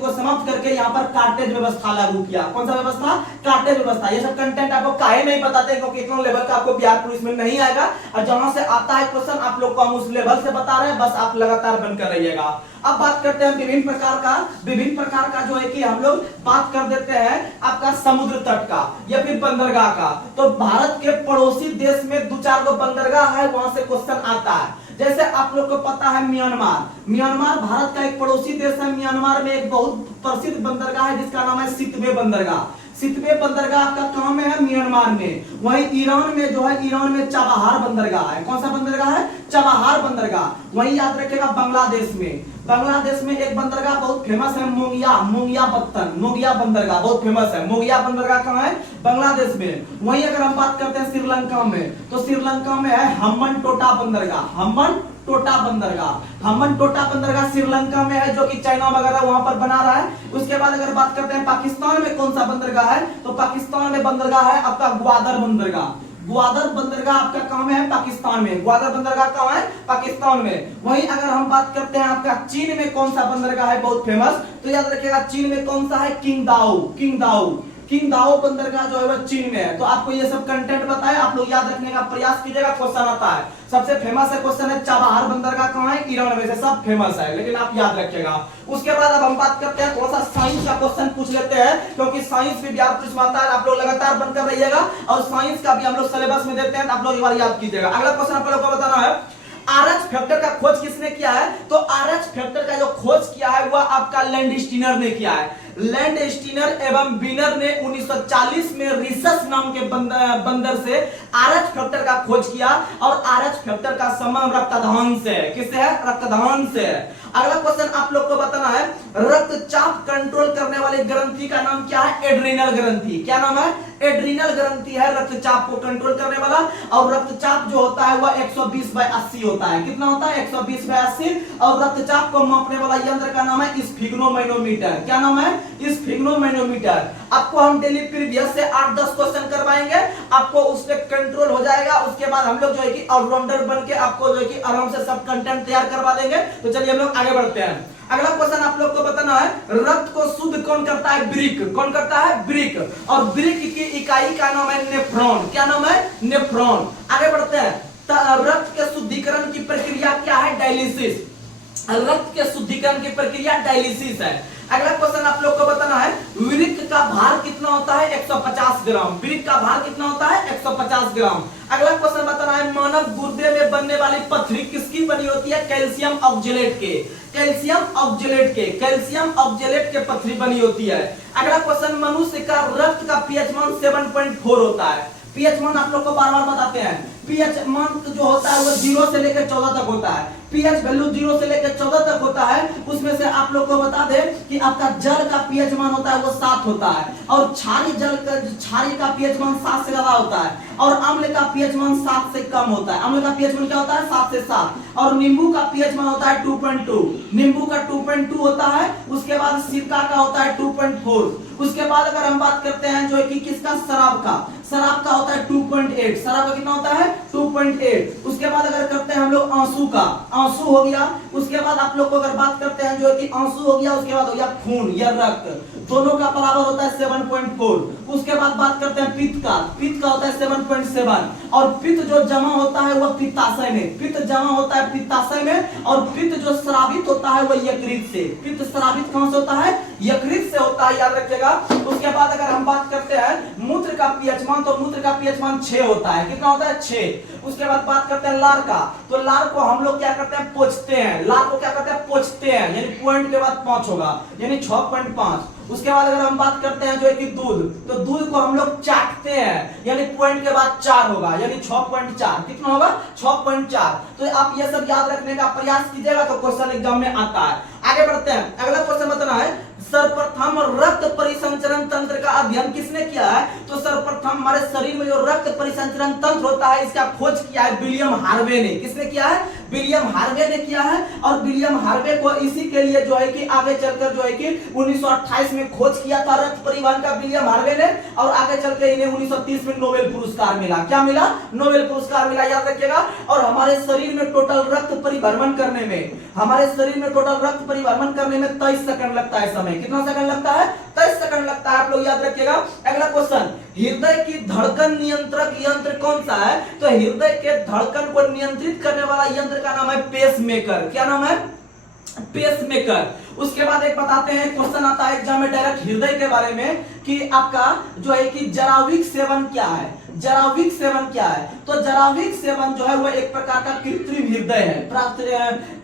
को समाप्त करके यहाँ पर कार्टेज व्यवस्था लागू किया। कौन सा व्यवस्था? कार्टेज व्यवस्था। ये सब कंटेंट आपको काहे नहीं बताते, क्योंकि इतना लेवल का आपको बिहार पुलिस में नहीं आएगा। और जहां से आता है क्वेश्चन आप लोग को हम उस लेवल से बता रहे हैं, बस आप लगातार बनकर रहिएगा। अब बात करते हैं विभिन्न प्रकार का जो है कि हम लोग बात कर देते हैं आपका समुद्र तट का या फिर बंदरगाह का। तो भारत के पड़ोसी देश में 2-4 गो बंदरगाह है, वहां से क्वेश्चन आता है। जैसे आप लोग को पता है म्यांमार भारत का एक पड़ोसी देश है। म्यांमार में एक बहुत प्रसिद्ध बंदरगाह है जिसका नाम है सितवे बंदरगाह। सितवे बंदरगाह आपका कहां में है? म्यांमार में। वहीं ईरान में जो है, ईरान में चाबहार बंदरगाह है। कौन सा बंदरगाह है? चाबहार बंदरगाह। वहीं याद रखिएगा बांग्लादेश में एक बंदरगाह बहुत फेमस है, मोंगिया बंदरगाह बहुत फेमस है। मोंगिया बंदरगाह कहां है? बांग्लादेश में। वहीं अगर हम बात करते हैं श्रीलंका में, तो श्रीलंका में है हम्बन टोटा बंदरगाह। हम्बन टोटा बंदरगाह श्रीलंका में है, जो कि चाइना वगैरह वहां पर बना रहा है। उसके बाद अगर बात करते हैं पाकिस्तान में कौन सा बंदरगाह है, तो पाकिस्तान में बंदरगाह है आपका ग्वादर बंदरगाह आपका कहां में है? पाकिस्तान में। ग्वादर बंदरगाह कहां है? पाकिस्तान में। वहीं अगर हम बात करते हैं आपका चीन में कौन सा बंदरगाह है बहुत फेमस, तो याद रखिएगा चीन में कौन सा है? किंगदाओ बंदरगाह जो है वह चीन में है। तो आपको ये सब कंटेंट बताया, आप लोग याद रखने का प्रयास कीजिएगा, क्वेश्चन आता है। सबसे फेमस है क्वेश्चन है चाबहार बंदरगाह कहां है? ईरान में। से सब फेमस है, लेकिन आप याद रखिएगा। उसके बाद अब हम बात करते हैं, थोड़ा सा साइंस का क्वेश्चन पूछ लेते हैं, क्योंकि साइंस भी बिहार पुलिस में आता है। आप लोग लगातार बनकर रहिएगा, और साइंस का भी हम लोग सिलेबस में देते हैं, आप लोग एक बार याद कीजिएगा। अगला क्वेश्चन आप लोग को बताना है, आरएच फैक्टर का खोज किसने किया है? तो आरएच फैक्टर का जो खोज किया है वह आपका लैंडस्टीनर ने किया है। लैंड स्टीनर एवं बीनर ने 1940 में रिसस नाम के बंदर से आरएच फैक्टर का खोज किया और आरएच फैक्टर का संबंध रक्तदान से, किससे है? रक्तदान से। अगला क्वेश्चन आप लोग को बताना है, रक्तचाप कंट्रोल करने वाली ग्रंथि का नाम क्या है? एड्रिनल ग्रंथि। क्या नाम है? एड्रिनल ग्रंथि है रक्तचाप को कंट्रोल करने वाला। और रक्तचाप जो होता है वह 120/80 होता है। कितना होता है? 120/80। और रक्तचाप को मापने वाला यंत्र का नाम है स्फिग्नोमैनोमीटर। क्या नाम है? स्फिग्नोमैनोमीटर। आपको हम डेली प्रीवियस से 8-10 क्वेश्चन करवाएंगे, आपको उससे कंट्रोल हो जाएगा। उसके बाद हम लोग जो है कि ऑलराउंडर बन के आपको जो है कि आराम से सब कंटेंट तैयार करवा देंगे। तो चलिए हम लोग आगे बढ़ते हैं। अगला क्वेश्चन आप लोग को बताना है, रक्त को शुद्ध कौन करता है? ब्रिक। कौन करता है? ब्रिक। और ब्रिक की इकाई का नाम है नेफ्रॉन। क्या नाम है? नेफ्रॉन। आगे बढ़ते हैं। रक्त के शुद्धिकरण की प्रक्रिया क्या है? डायलिसिस। रक्त के शुद्धिकरण की प्रक्रिया डायलिसिस है। अगला क्वेश्चन आप लोग को बताना है, वृक्क का भार कितना होता है? 150 ग्राम। वृक्क का भार कितना होता है? 150 ग्राम। अगला क्वेश्चन बताना है, मानव गुर्दे में बनने वाली पथरी किसकी बनी होती है? कैल्शियम ऑक्जेलेट के। कैल्शियम ऑक्जेलेट के। कैल्शियम ऑक्जेलेट के पथरी बनी होती है। अगला क्वेश्चन, मनुष्य का रक्त का पीएच मान 7.4 होता है। पीएच मान आप लोग को बार बार बताते हैं। पीएच मान जो होता है वो 0 से लेकर 14 तक होता है। पीएच वैल्यू 0 से लेकर 14 तक होता है। उसमें से आप लोग को बता दें कि आपका जल का पीएच मान होता है वो 7 होता है। और क्षारीय का पीएच मान 7 से ज्यादा होता है। और अम्ल का पीएच मान 7 से कम होता है। अम्ल का पीएच मान क्या होता है? 7 से 7। और नींबू का पीएच मान होता है 2.2। नींबू का 2.2 होता है। उसके बाद सिरका का होता है 2.4। उसके बाद अगर हम बात करते हैं जो है कि किसका? शराब का। शराब का होता है 2.8। शराब का कितना होता है? 2.8। उसके बाद अगर करते हैं हम लोग आंसू का, आंसू हो गया। उसके बाद आप लोग को अगर बात करते हैं जो है कि आंसू हो गया, उसके बाद हो गया खून या रक्त, दोनों का बराबर होता है 7.4। उसके बाद बात करते हैं पित्त का। पित्त का होता है 7.7। और पित्त जो जमा होता है वह पित्ताशय में। पित्त जमा होता है पित्ताशय में। और पित्त जो स्रावित होता है वह यकृत से। पित्त स्रावित कहां से होता है? यकृत से होता है, याद रखिएगा। उसके बाद अगर हम बात करते हैं मूत्र का पीएच मान, तो मूत्र का पीएच मान 6 होता है। कितना होता है? 6। उसके बाद बात करते हैं लार का, तो लार को हम लोग क्या करते हैं? पोंछते हैं। लार को क्या करते हैं? पोंछते हैं, यानी पॉइंट के बाद 5 होगा, यानी 6.5। उसके बाद अगर हम बात करते हैं जो है कि दूध, तो दूध को हम लोग चाटते हैं, यानी पॉइंट के बाद 4 होगा, यानी 6.4। कितना होगा? 6.4। तो आप ये सब याद रखने का प्रयास कीजिएगा तो क्वेश्चन एग्जाम में आता है। आगे बढ़ते हैं। अगला क्वेश्चन बताना है, सर्वप्रथम रक्त परिसंचरण तंत्र का अध्ययन किसने किया है? तो सर्वप्रथम हमारे शरीर में जो रक्त परिसंचरण तंत्र होता है इसका खोज किया है विलियम हार्वे ने। किसने किया है? विलियम हार्वे ने किया है। और विलियम हार्वे को इसी के लिए जो है कि आगे चलकर जो है कि 1928 में खोज किया था रक्त परिवहन का विलियम हार्वे ने। और आगे चलकर इन्हें 1930 में नोबेल पुरस्कार मिला। क्या मिला? नोबेल पुरस्कार मिला, याद रखिएगा। और हमारे शरीर में टोटल रक्त परिभ्रमण करने में, हमारे शरीर में टोटल रक्त परिभ्रमण करने में 23 सेकंड लगता है समय। कितना सेकंड लगता है? 23 सेकंड लगता है, आप लोग याद रखिएगा। अगला क्वेश्चन, हृदय की धड़कन नियंत्रक यंत्र कौन सा है? तो हृदय के धड़कन को नियंत्रित करने वाला यंत्र का नाम है पेसमेकर। क्या नाम है? पेसमेकर। उसके बाद एक बताते हैं, क्वेश्चन आता है एग्जाम में डायरेक्ट हृदय के बारे में कि आपका जो है कि जराविक सेवन क्या है? जराविक सेवन क्या है? तो जराविक सेवन जो है वो एक प्रकार का कृत्रिम हृदय है।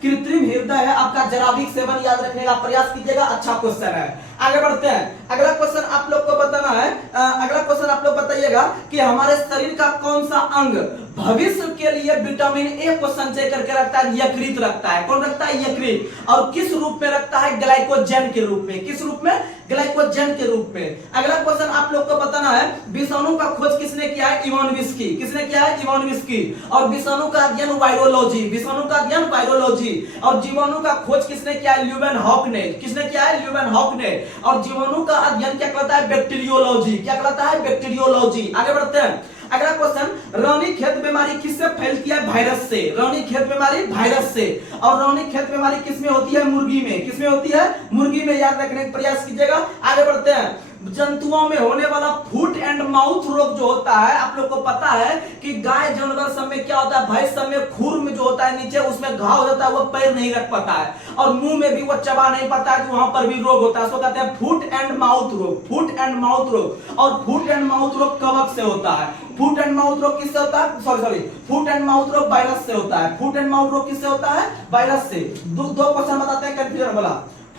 कृत्रिम हृदय है आपका जराविक सेवन, याद रखने का प्रयास कीजिएगा। अच्छा क्वेश्चन है। आगे बढ़ते हैं। अगला क्वेश्चन आप लोग को बताना है, अगला क्वेश्चन आप लोग बताइएगा कि हमारे शरीर का कौन सा अंग भविष्य के लिए विटामिन ए को संचय करके रखता है? यकृत रखता है। कौन रखता है? यकृत। और किस रूप में रखता है? ग्लाइकोजन के रूप में। किस रूप में? ग्लाइकोजन के रूप में। अगला क्वेश्चन आप लोग को बताना है, विषाणु का खोज किसने किया है? इवानोविस्की। किसने किया है? इवानोविस्की। और विषाणु का अध्ययन वायरोलॉजी। विषाणु का अध्ययन वायरोलॉजी। और जीवाणु का खोज किसने किया है? ल्यूवेनहॉक ने। किसने किया है? ल्यूवेनहॉक ने। और जीवाणु का अध्ययन क्या कहलाता है? बैक्टीरियोलॉजी। क्या कहलाता है? बैक्टीरियोलॉजी। आगे बढ़ते हैं। अगला क्वेश्चन, रानीखेत बीमारी किससे फैलती है? वायरस से। रानीखेत बीमारी वायरस से। और रानीखेत बीमारी किसमें होती है? मुर्गी में। किसमें होती है? मुर्गी में, याद रखने का प्रयास कीजिएगा। आगे बढ़ते हैं। जंतुओं में होने वाला फुट एंड माउथ रोग जो होता है, आप लोग को पता है कि गाय जानवर सब में क्या होता है? भैंस सब में खुर में जो होता है नीचे उसमें घाव हो जाता है, वो पैर नहीं रख पाता है। और मुंह में भी वो चबा नहीं पाता है, तो वहां पर भी रोग होता है। उसको कहते हैं फुट एंड माउथ रोग। फुट एंड माउथ रोग। और फुट एंड माउथ रोग कवक से होता है। फुट एंड माउथ रोग किससे होता है? सॉरी, फुट एंड माउथ रोग वायरस से होता है। फुट एंड माउथ रोग किससे होता है? वायरस से। दो क्वेश्चन बताते हैं कंफ्यूजन वाला।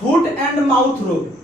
फुट एंड माउथ रोग,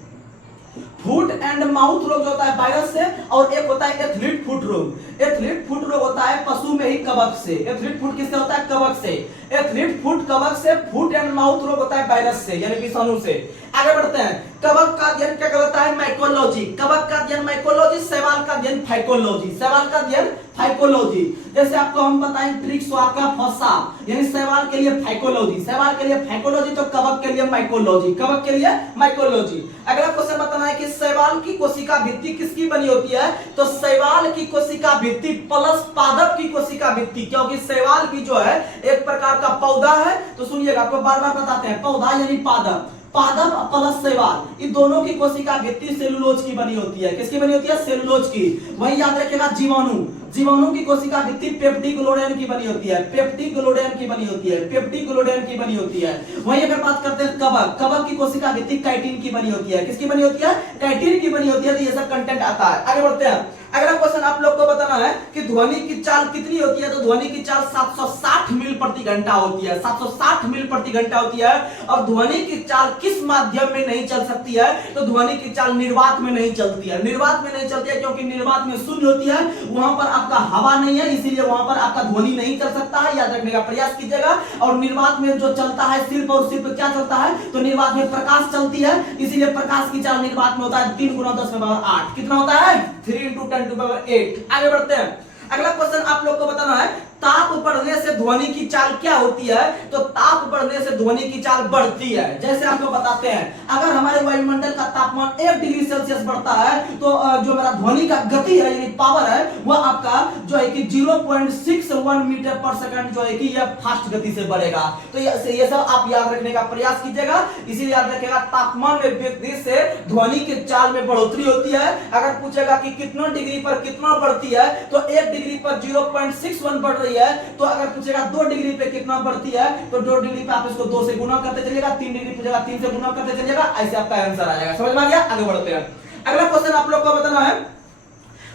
फुट एंड माउथ रोग जो होता है वायरस से, और एक होता है एथलीट फुट रोग। एथलीट फुट रोग होता है पशु में ही कवक से। एथलीट फुट किससे होता है? कवक से। एथलीट फुट कवक से। फुट एंड माउथ रोग होता है वायरस से यानी विषाणु से। आगे बढ़ते हैं। कवक का अध्ययन क्या कहलाता है? माइकोलॉजी। कवक का अध्ययन माइकोलॉजी, शैवाल का अध्ययन फाइकोलॉजी। शैवाल का अध्ययन फाइकोलॉजी। जैसे आपको हम बताएं ट्रिक्स वाका फसा, यानी शैवाल के लिए फाइकोलॉजी, शैवाल के लिए फाइकोलॉजी, तो कवक के लिए माइकोलॉजी, कवक के लिए माइकोलॉजी। अगला क्वेश्चन बताना है कि शैवाल की कोशिका भित्ति किसकी बनी होती है? तो शैवाल की कोशिका भित्ति प्लस पादप की कोशिका भित्ति, क्योंकि शैवाल भी जो है एक प्रकार का पौधा है। तो सुनिएगा, आपको बार बार बताते हैं, पौधा यानी पादप, पादप प्लस शैवाल, इन दोनों की कोशिका भित्ति सेलुलोज की बनी होती है। किसकी बनी होती है? सेलुलोज की। वही याद रखिएगा जीवाणु, जीवाणु की कोशिका भित्ति पेप्टिक्लोडेन की बनी होती है। पेप्टिक्लोडेन की बनी होती है। पेप्टिक्लोडेन की बनी होती है। वहीं अगर बात करते हैं कवक, कवक की कोशिका भित्ति काइटिन की बनी होती है। किसकी बनी होती है? काइटिन की बनी होती है। तो ये सब कंटेंट आता है। आगे बढ़ते हैं। अगला क्वेश्चन आप लोग को बताना है कि ध्वनि की चाल कितनी होती है? तो ध्वनि की चाल 760 मील प्रति घंटा होती है। 760 मील प्रति घंटा होती है। और ध्वनि की चाल किस माध्यम में नहीं चल सकती है? तो ध्वनि की चाल निर्वात में नहीं चलती है। निर्वात में नहीं चलती है क्योंकि निर्वात में शून्य होती है, वहां पर आपका हवा नहीं है, इसीलिए वहां पर आपका ध्वनि नहीं चल सकता है। याद रखने का प्रयास कीजिएगा। और निर्वात में जो चलता है सिर्फ और सिर्फ क्या चलता है? तो निर्वात में प्रकाश चलती है, इसीलिए प्रकाश की चाल निर्वात में होता है 3 × 10⁻8। कितना होता है? 3 × 10⁸ आगे बढ़ते हैं। अगला क्वेश्चन आप लोग को बताना है, ताप बढ़ने से ध्वनि की चाल क्या होती है? तो ताप बढ़ने से ध्वनि की चाल बढ़ती है। जैसे आपको बताते हैं, अगर हमारे वायुमंडल का तापमान 1 डिग्री सेल्सियस बढ़ता है तो जो मेरा ध्वनि का गति है यानी पावर है, वह आपका जो है कि 0.61 मीटर पर सेकंड जो है कि यह फास्ट गति से बढ़ेगा। तो ये सब आप याद रखने का प्रयास कीजिएगा। इसीलिए याद रखिएगा, तापमान में वृद्धि से ध्वनि की चाल में बढ़ोतरी होती है। अगर पूछेगा कि कितना डिग्री पर कितना बढ़ती है, तो 1 डिग्री पर 0.61 बढ़ रही है। तो अगर पूछेगा 2 डिग्री पे कितना बढ़ती है, तो 2 डिग्री पे आप इसको 2 से गुना करते चलिएगा। 3 डिग्री पूछेगा 3 से गुना करते चलिएगा। ऐसे आपका आंसर आ जाएगा। समझ में आ गया? आगे बढ़ते हैं। अगला क्वेश्चन आप लोग को बताना है,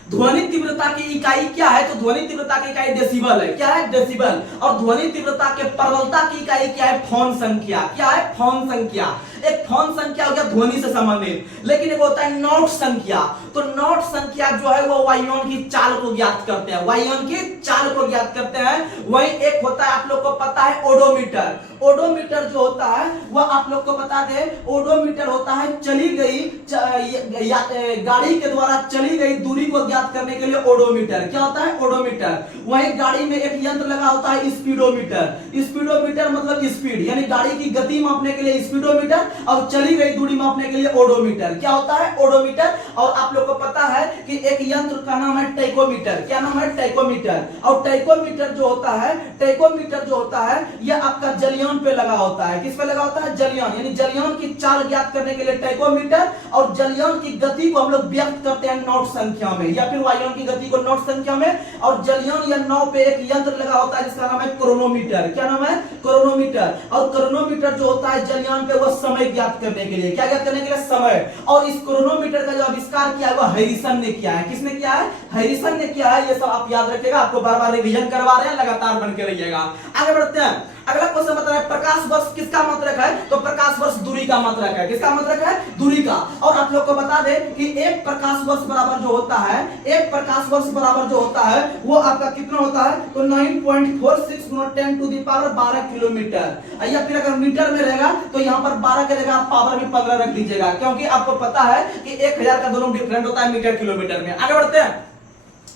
ध्वनि तीव्रता की इकाई क्या है? तो ध्वनि तीव्रता की इकाई डेसिबल है। क्या है? डेसिबल। और ध्वनि तीव्रता के प्रबलता की इकाई क्या है? फोन संख्या। क्या है? फोन संख्या। एक फोन संख्या हो गया ध्वनि से संबंधित, लेकिन एक होता है नोट संख्या। तो नोट संख्या जो है वो वायुयान की चाल को ज्ञात करते हैं। वायुयान की चाल को ज्ञात करते हैं। वही एक होता है, आप लोग को पता है, ओडोमीटर। ओडोमीटर जो होता है वह आप लोग को बता दे, ओडोमीटर होता है चली गई गाड़ी के द्वारा चली गई दूरी को ज्ञात करने के लिए ओडोमीटर। क्या होता है? ओडोमीटर। वही गाड़ी में एक यंत्र लगा होता है स्पीडोमीटर। स्पीडोमीटर मतलब स्पीड, यानी गाड़ी की गति मापने के लिए स्पीडोमीटर, और चली गई दूरी मापने के लिए ओडोमीटर। क्या होता है? ओडोमीटर। और आप लोग को पता है कि एक यंत्र का नाम है टैकोमीटर। क्या नाम है? टैकोमीटर। और टैकोमीटर जो होता है, टैकोमीटर जो होता है यह आपका जलयान पे लगा होता है। किस पे लगा होता है? जलयान। यानी जलयान की चाल ज्ञात करने के लिए टैकोमीटर, और जलयान की गति को हम लोग व्यक्त करते हैं नॉट संख्या में, या फिर वायुयान की गति को नॉट संख्या में। और जलयान या नाव पे एक यंत्र लगा होता है जिसका नाम है क्रोनोमीटर। क्या नाम है? क्रोनोमीटर। और क्रोनोमीटर जो होता है जलयान पे, वह समय ज्ञात करने के लिए, क्या ज्ञात करने के लिए? समय। और इस क्रोनोमीटर का जो आविष्कार किया है वह हैरिसन ने किया है। किसने किया है? हैरिसन ने किया है। ये सब आप याद रखिएगा, आपको बार बार रिवीजन करवा रहे हैं, लगातार बन के रहिएगा। आगे बढ़ते हैं। अगला क्वेश्चन बता रहा है, प्रकाश वर्ष किसका मात्रक है? तो प्रकाश वर्ष दूरी का मात्रक है। किसका मात्रक है? दूरी का। और आप लोग को बता दें कि एक प्रकाश वर्ष बराबर जो होता है, एक प्रकाश वर्ष बराबर जो होता है वो आपका कितना होता है? तो 9.46 × 10⁻12 किलोमीटर। या फिर अगर मीटर में रहेगा तो यहाँ पर 12 के जगह पावर में 15 रख दीजिएगा, क्योंकि आपको पता है कि 1000 का दोनों डिफरेंट होता है मीटर किलोमीटर में। आगे बढ़ते हैं।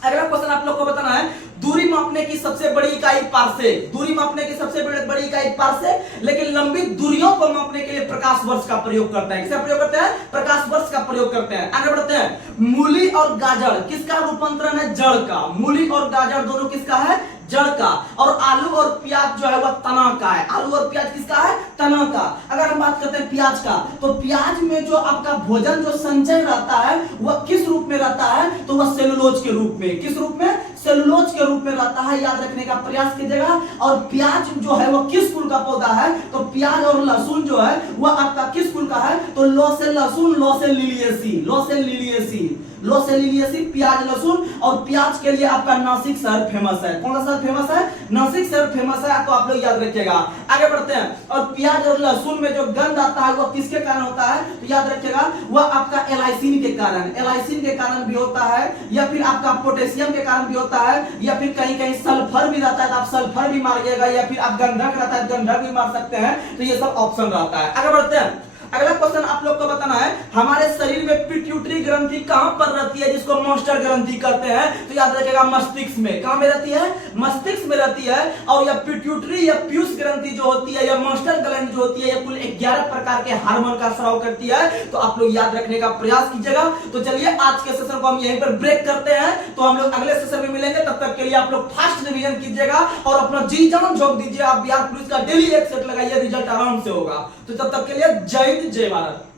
अगला क्वेश्चन आप लोग को बताना है, दूरी मापने की सबसे बड़ी इकाई पारसे। दूरी मापने की सबसे बड़ी इकाई पारसे, लेकिन लंबी दूरियों को मापने के लिए प्रकाश वर्ष का प्रयोग करते हैं। किसका प्रयोग करते हैं? प्रकाश वर्ष का प्रयोग करते हैं। आगे बढ़ते हैं। मूली और गाजर किसका रूपांतरण है? जड़ का। मूली और गाजर दोनों किसका है? जड़ का। और आलू और प्याज जो है वह तना का है। आलू और प्याज किसका है? तना का। अगर हम बात करते हैं प्याज का, तो प्याज में जो आपका भोजन जो संचय रहता है वह किस रूप में रहता है? तो वह सेलुलोज के रूप में। किस रूप में? सेलुलोज के रूप में रहता है। याद रखने का प्रयास कीजिएगा। और प्याज जो है वह किस कुल का पौधा है? तो प्याज और लहसुन जो है वह आपका किस कुल का है? तो लॉसेल लहसुन, लॉसेल लिलिएसी, लॉसेल लिलिएसी, लो सेलिनियसिस प्याज लहसुन, और प्याज के लिए आपका नासिक शहर फेमस है। कौन सा शहर फेमस है? नासिक शहर फेमस है, तो आप लोग याद रखिएगा। आगे बढ़ते हैं। और प्याज और लहसुन में जो गंध आता है वो किसके कारण होता है? तो याद रखिएगा वह आपका एलाइसिन के कारण, एलाइसिन के कारण भी होता है, या फिर आपका पोटेशियम के कारण भी होता है, या फिर कहीं कहीं सल्फर भी रहता है तो आप सल्फर भी मारिएगा, या फिर आप गंधक रहता है गंधक भी मार सकते हैं। तो ये सब ऑप्शन रहता है। आगे बढ़ते हैं। अगला क्वेश्चन आप लोग को बताना है, हमारे शरीर में पिट्यूटरी ग्रंथि कहां पर रहती है, जिसको मॉन्स्टर ग्रंथि कहते हैं? तो याद रखिएगा मस्तिष्क में। कहां में रहती है? मस्तिष्क में रहती है। और यह पिट्यूटरी या पीयूष ग्रंथि जो होती है, या मॉन्स्टर ग्लैंड जो होती है, यह कुल 11 प्रकार के हार्मोन का स्राव करती है। तो आप लोग याद रखने का प्रयास कीजिएगा। तो चलिए आज के सेशन को हम यहीं पर ब्रेक करते हैं, तो हम लोग अगले सेशन में मिलेंगे। तब तक के लिए आप लोग फास्ट रिवीजन कीजिएगा और अपना जी जान झोंक दीजिए। आप बिहार पुलिस का डेली एक सेट लगाइए, रिजल्ट आराम से होगा। तो तब तक के लिए जय हिंद जय भारत।